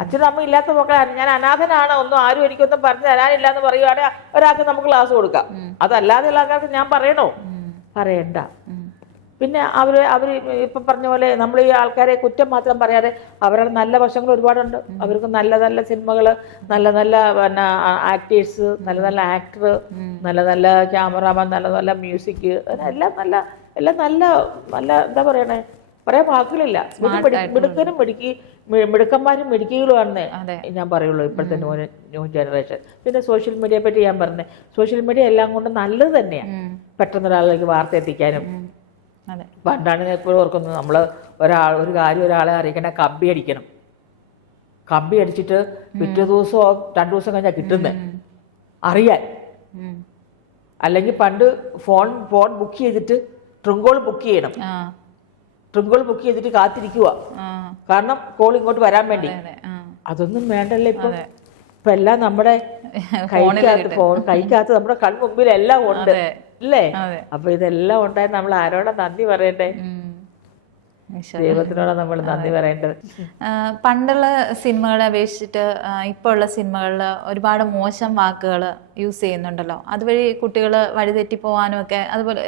അച്ഛനും അമ്മയും ഇല്ലാത്ത മക്കളെ ഞാൻ അനാഥനാണ്, ഒന്നും ആരും എനിക്കൊന്നും പറഞ്ഞു തരാനില്ല എന്ന് പറയുവാണെങ്കിൽ ഒരാൾക്ക് നമുക്ക് ക്ലാസ് കൊടുക്കാം. അതല്ലാതെയുള്ള ആൾക്കാർക്ക് ഞാൻ പറയണോ? പറയണ്ട. പിന്നെ അവർ ഇപ്പം പറഞ്ഞ പോലെ നമ്മൾ ഈ ആൾക്കാരെ കുറ്റം മാത്രം പറയാതെ അവരുടെ നല്ല വശങ്ങൾ ഒരുപാടുണ്ട്. അവർക്ക് നല്ല നല്ല സിനിമകൾ, നല്ല നല്ല പിന്നെ ആക്ടേഴ്സ്, നല്ല നല്ല ആക്ടർ, നല്ല നല്ല ക്യാമറാമാൻ, നല്ല നല്ല മ്യൂസിക്, എല്ലാം നല്ല എന്താ പറയണേ, പറയാൻ വാക്കുകളില്ല. മിടുക്കനും മിടുക്കന്മാരും മിടുക്കികളുമാണെന്ന് ഞാൻ പറയുള്ളൂ ഇപ്പോഴത്തെ ന്യൂ ജനറേഷൻ. പിന്നെ സോഷ്യൽ മീഡിയയെ പറ്റി ഞാൻ പറഞ്ഞത്, സോഷ്യൽ മീഡിയ എല്ലാം കൊണ്ട് നല്ലത് തന്നെയാണ്, പെട്ടെന്ന് ഒരാളിലേക്ക് വാർത്ത എത്തിക്കാനും. പണ്ടാണ് ഞാൻ എപ്പോഴും ഓർക്കുന്നത്, നമ്മൾ ഒരു കാര്യം ഒരാളെ അറിയിക്കണേ കമ്പി അടിക്കണം, കമ്പി അടിച്ചിട്ട് പിറ്റേ ദിവസമോ 2 ദിവസം കഴിഞ്ഞാൽ കിട്ടുന്നേ അറിയാൻ. അല്ലെങ്കിൽ പണ്ട് ഫോൺ ബുക്ക് ചെയ്തിട്ട് ട്രിങ്കോൾ ബുക്ക് ചെയ്യണം, ട്രിങ്കോൾ ബുക്ക് ചെയ്തിട്ട് കാത്തിരിക്കുക, കാരണം കോൾ ഇങ്ങോട്ട് വരാൻ വേണ്ടി. അതൊന്നും വേണ്ടല്ലേ ഇപ്പൊ എല്ലാം നമ്മുടെ കൈക്കകത്ത് നമ്മുടെ കൺമുമ്പിൽ എല്ലാം ഉണ്ട് അല്ലേ? അപ്പൊ ഇതെല്ലാം ഉണ്ടായി നമ്മൾ ആരോടാ നന്ദി പറയണ്ടേ? ദൈവത്തിനോടാ നമ്മൾ നന്ദി പറയേണ്ടത്. പണ്ടുള്ള സിനിമകളെ അപേക്ഷിച്ചിട്ട് ഇപ്പോൾ ഉള്ള സിനിമകളിൽ ഒരുപാട് മോശം വാക്കുകൾ യൂസ് ചെയ്യുന്നുണ്ടല്ലോ, അതുവഴി കുട്ടികൾ വഴിതെറ്റിപ്പോവാനും ഒക്കെ, അതുപോലെ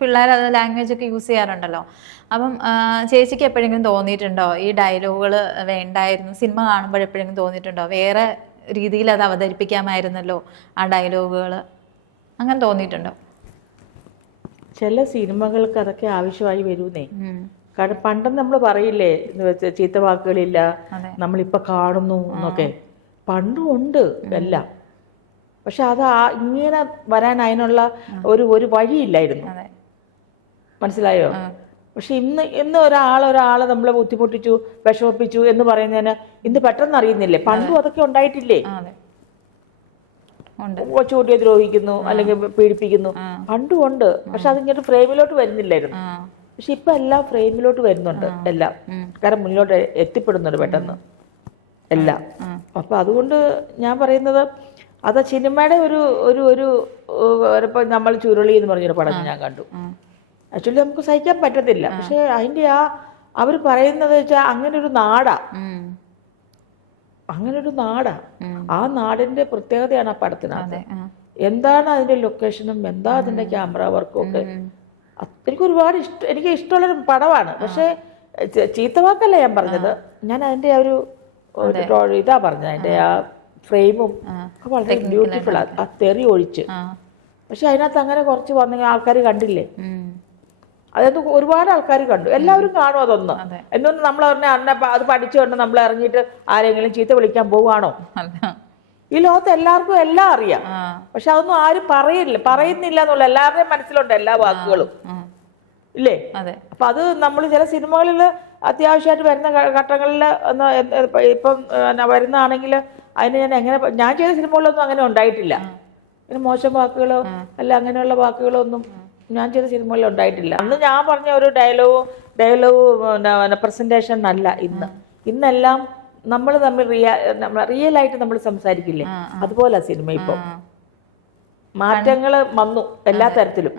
പിള്ളേർ അത് ലാംഗ്വേജ് ഒക്കെ യൂസ് ചെയ്യാറുണ്ടല്ലോ. അപ്പം ചേച്ചിക്ക് എപ്പോഴെങ്കിലും തോന്നിയിട്ടുണ്ടോ ഈ ഡയലോഗുകൾ വേണ്ടായിരുന്നു, സിനിമ കാണുമ്പോൾ എപ്പോഴെങ്കിലും തോന്നിയിട്ടുണ്ടോ വേറെ രീതിയിൽ അത് അവതരിപ്പിക്കാമായിരുന്നല്ലോ ആ ഡയലോഗുകൾ, അങ്ങനെ തോന്നിയിട്ടുണ്ടോ? ചില സിനിമകൾക്ക് അതൊക്കെ ആവശ്യമായി വരുന്നേ. കാരണം പണ്ടെന്ന് നമ്മൾ പറയില്ലേ ചീത്ത വാക്കുകളില്ല, നമ്മളിപ്പോൾ കാണുന്നു എന്നൊക്കെ, പണ്ടും ഉണ്ട് എല്ലാം. പക്ഷെ അത് ഇങ്ങനെ വരാൻ അതിനുള്ള ഒരു വഴിയില്ലായിരുന്നു, മനസ്സിലായോ? പക്ഷെ ഇന്ന് ഒരാളെ നമ്മളെ ബുദ്ധിമുട്ടിച്ചു വിഷമിപ്പിച്ചു എന്ന് പറയുന്നതിന് ഇന്ന് പെട്ടെന്ന് അറിയുന്നില്ലേ? പണ്ടും അതൊക്കെ ഉണ്ടായിട്ടില്ലേ? കൊച്ചുകുട്ടിയെ ദ്രോഹിക്കുന്നു അല്ലെങ്കിൽ പീഡിപ്പിക്കുന്നു, പണ്ടും ഉണ്ട്. പക്ഷെ അതിങ്ങോട്ട് ഫ്രെയിമിലോട്ട് വരുന്നില്ലായിരുന്നു. പക്ഷെ ഇപ്പൊ എല്ലാം ഫ്രെയിമിലോട്ട് വരുന്നുണ്ട് എല്ലാം, കാരണം മുന്നിലോട്ട് എത്തിപ്പെടുന്നുണ്ട് പെട്ടെന്ന് എല്ലാം. അപ്പൊ അതുകൊണ്ട് ഞാൻ പറയുന്നത് അത് സിനിമയുടെ ഒരു ഇപ്പൊ നമ്മൾ ചുരുളി എന്ന് പറഞ്ഞൊരു പടം ഞാൻ കണ്ടു. ആക്ച്വലി നമുക്ക് സഹിക്കാൻ പറ്റത്തില്ല. പക്ഷെ അതിന്റെ അവർ പറയുന്നത് വെച്ചാൽ അങ്ങനെ ഒരു നാടാ, ആ നാടിന്റെ പ്രത്യേകതയാണ് ആ പടത്തിനകത്ത്. എന്താണ് അതിന്റെ ലൊക്കേഷനും എന്താ അതിന്റെ ക്യാമറ വർക്കും ഒക്കെ എനിക്ക് ഇഷ്ടമുള്ളൊരു പടമാണ്. പക്ഷെ ചീത്തവാക്കല്ല ഞാൻ പറഞ്ഞത്, ഞാൻ അതിന്റെ ഇതാ പറഞ്ഞത്, അതിന്റെ ആ ഫ്രെയിമും വളരെ ബ്യൂട്ടിഫുൾ, ആ തെറി ഒഴിച്ച്. പക്ഷെ അതിനകത്ത് അങ്ങനെ കുറച്ച് വന്ന ആൾക്കാർ കണ്ടില്ലേ? അതായത് ഒരുപാട് ആൾക്കാർ കണ്ടു, എല്ലാവരും കാണും അതൊന്ന്. എന്നൊന്ന് നമ്മൾ അത് പഠിച്ചു കൊണ്ട് നമ്മൾ ഇറങ്ങിയിട്ട് ആരെങ്കിലും ചീത്ത വിളിക്കാൻ പോവുകയാണോ? ഈ ലോകത്ത് എല്ലാവർക്കും എല്ലാം അറിയാം, പക്ഷെ അതൊന്നും ആരും പറയുന്നില്ല എന്നുള്ള എല്ലാവരുടെയും മനസ്സിലുണ്ട് എല്ലാ വാക്കുകളും ഇല്ലേ? അപ്പൊ അത് നമ്മൾ ചില സിനിമകളിൽ അത്യാവശ്യമായിട്ട് വരുന്ന ഘട്ടങ്ങളിൽ ഇപ്പം വരുന്നതാണെങ്കിൽ അതിന് ഞാൻ ചെയ്ത സിനിമകളിലൊന്നും അങ്ങനെ ഉണ്ടായിട്ടില്ല. പിന്നെ മോശം വാക്കുകളോ അല്ല അങ്ങനെയുള്ള വാക്കുകളോ ഒന്നും ഞാൻ ചെയ്ത സിനിമകളിൽ ഉണ്ടായിട്ടില്ല. അന്ന് ഞാൻ പറഞ്ഞ ഒരു ഡയലോഗ് പ്രസന്റേഷൻ അല്ല ഇന്നെല്ലാം നമ്മൾ തമ്മിൽ റിയൽ ആയിട്ട് നമ്മൾ സംസാരിക്കില്ലേ, അതുപോലെ സിനിമ ഇപ്പൊ മാറ്റങ്ങൾ വന്നു എല്ലാ തരത്തിലും.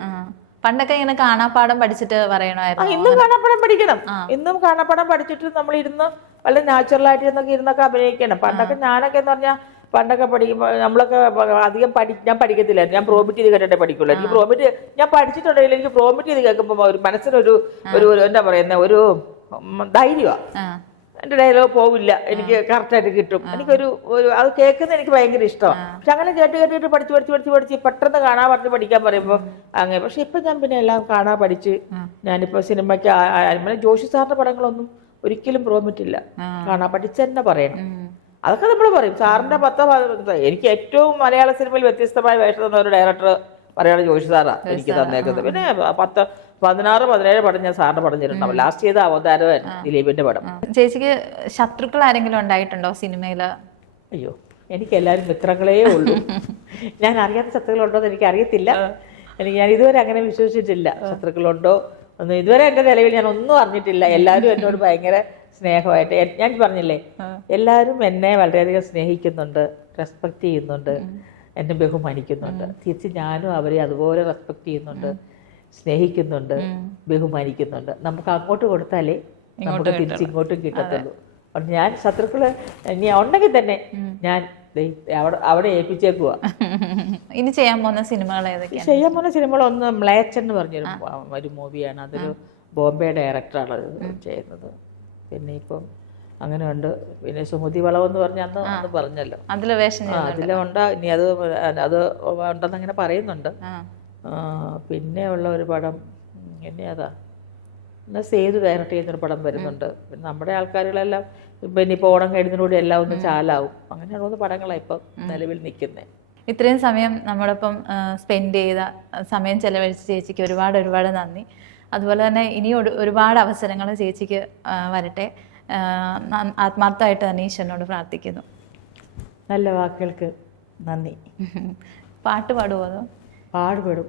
പണ്ടൊക്കെ ഇങ്ങനെ കാണാപ്പാടം പഠിച്ചിട്ട് പറയണമായിരുന്നു, ഇന്നും കാണാപ്പാടം പഠിക്കണം. ഇന്നും കാണാപ്പാടം പഠിച്ചിട്ട് നമ്മൾ ഇരുന്ന് വളരെ നാച്ചുറലായിട്ട് ഇരുന്നൊക്കെ അഭിനയിക്കണം. പണ്ടൊക്കെ ഞാനൊക്കെ എന്ന് പറഞ്ഞാൽ പണ്ടൊക്കെ പഠിക്കുമ്പോൾ നമ്മളൊക്കെ അധികം ഞാൻ പഠിക്കത്തില്ലായിരുന്നു. ഞാൻ പ്രോമിറ്റ് ചെയ്ത് കേട്ടിട്ടേ പഠിക്കുള്ളൂ. എനിക്ക് ഞാൻ പഠിച്ചിട്ടുണ്ടെങ്കിൽ എനിക്ക് പ്രോമിറ്റ് ചെയ്ത് കേൾക്കുമ്പോൾ ഒരു മനസ്സിനൊരു എന്താ പറയുന്ന ഒരു ധൈര്യമാണ്. എൻ്റെ ഡയലോഗ് പോവില്ല, എനിക്ക് കറക്റ്റായിട്ട് കിട്ടും. എനിക്കൊരു അത് കേൾക്കുന്ന എനിക്ക് ഭയങ്കര ഇഷ്ടമാണ്. പക്ഷെ അങ്ങനെ കേട്ടിട്ട് പഠിച്ച് പെട്ടെന്ന് കാണാൻ പറഞ്ഞ് പഠിക്കാൻ പറയുമ്പോൾ അങ്ങനെ. പക്ഷെ ഇപ്പം ഞാൻ പിന്നെ എല്ലാം കാണാൻ പഠിച്ച് ഞാനിപ്പോൾ സിനിമയ്ക്ക് ജോഷി സാറിൻ്റെ പടങ്ങളൊന്നും ഒരിക്കലും പ്രോമിറ്റില്ല, കാണാൻ പഠിച്ച് തന്നെ പറയണം. അതൊക്കെ നമ്മൾ പറയും. സാറിൻ്റെ എനിക്ക് ഏറ്റവും മലയാള സിനിമയിൽ വ്യത്യസ്തമായ വേഷം തന്ന ഒരു ഡയറക്ടർ പറയുകയാണ് ജോഷി സാറാണ് എനിക്ക് തന്നേക്കുന്നത്. പിന്നെ 16-17 പടം ഞാൻ സാറിന്റെ പടം ചെയ്തിട്ടുണ്ടാവും. ലാസ്റ്റ് ചെയ്ത അവതാരം ദിലീപിന്റെ പടം. ചേച്ചിക്ക് ശത്രുക്കൾ ആരെങ്കിലും ഉണ്ടായിട്ടുണ്ടോ സിനിമയില്? അയ്യോ, എനിക്ക് എല്ലാവരും മിത്രങ്ങളേ ഉള്ളൂ. ഞാൻ അറിയാത്ത ശത്രുക്കളുണ്ടോ എന്ന് എനിക്ക് അറിയത്തില്ല. ഞാൻ ഇതുവരെ അങ്ങനെ വിശ്വസിച്ചിട്ടില്ല. ശത്രുക്കളുണ്ടോ ഒന്നും ഇതുവരെ എൻ്റെ നിലവിൽ ഞാൻ ഒന്നും അറിഞ്ഞിട്ടില്ല. എല്ലാവരും എന്നോട് ഭയങ്കര സ്നേഹമായിട്ട്, ഞാൻ പറഞ്ഞില്ലേ, എല്ലാവരും എന്നെ വളരെയധികം സ്നേഹിക്കുന്നുണ്ട്, റെസ്പെക്ട് ചെയ്യുന്നുണ്ട്, എന്നെ ബഹുമാനിക്കുന്നുണ്ട്. തിരിച്ച് ഞാനും അവരെ അതുപോലെ റെസ്പെക്ട് ചെയ്യുന്നുണ്ട്, സ്നേഹിക്കുന്നുണ്ട്, ബഹുമാനിക്കുന്നുണ്ട്. നമുക്ക് അങ്ങോട്ട് കൊടുത്താലേ നമുക്ക് തിരിച്ചിങ്ങോട്ടും കിട്ടത്തുള്ളൂ. അതുകൊണ്ട് ഞാൻ ശത്രുക്കള് ഇനി ഉണ്ടെങ്കിൽ തന്നെ ഞാൻ അവിടെ ഏൽപ്പിച്ചേക്കുക. ഇനി ചെയ്യാൻ പോകുന്ന സിനിമകൾ ഏതൊക്കെയാണ്? ചെയ്യാൻ പോകുന്ന സിനിമകൾ ഒന്ന് മ്ലേച്ഛൻ എന്ന് പറഞ്ഞൊരു മൂവിയാണ്. അതൊരു ബോംബെ ഡയറക്ടറാണ് ചെയ്യുന്നത്. പിന്നെ ഇപ്പം അങ്ങനെ ഉണ്ട്. പിന്നെ സുമതി വളവെന്ന് പറഞ്ഞ അന്ന് പറഞ്ഞല്ലോ, അതിലുണ്ട്. ഇനി അത് ഉണ്ടെന്ന് അങ്ങനെ പറയുന്നുണ്ട്. പിന്നെ ഉള്ള ഒരു പടം അതാ എന്നാൽ സേതു ഡയറക്റ്റ് ചെയ്യുന്നൊരു പടം വരുന്നുണ്ട്. പിന്നെ നമ്മുടെ ആൾക്കാരുകളെല്ലാം പിന്നെ ഇപ്പോൾ ഓണം കഴിഞ്ഞതിലൂടെ എല്ലാം ഒന്ന് ചാലാവും. അങ്ങനെയുള്ള പടങ്ങളാണ് ഇപ്പം നിലവിൽ നിൽക്കുന്നത്. ഇത്രയും സമയം നമ്മളൊപ്പം സ്പെൻഡ് ചെയ്ത സമയം ചെലവഴിച്ച ചേച്ചിക്ക് ഒരുപാട് നന്ദി. അതുപോലെ തന്നെ ഇനി ഒരുപാട് അവസരങ്ങൾ ചേച്ചിക്ക് വരട്ടെ. ആത്മാർത്ഥമായിട്ട് തന്നെ ഈശ്വരനോട് പ്രാർത്ഥിക്കുന്നു. നല്ല വാക്കുകൾക്ക് നന്ദി. പാട്ട് പാടുമോ? അതോ? പാടുപെടും.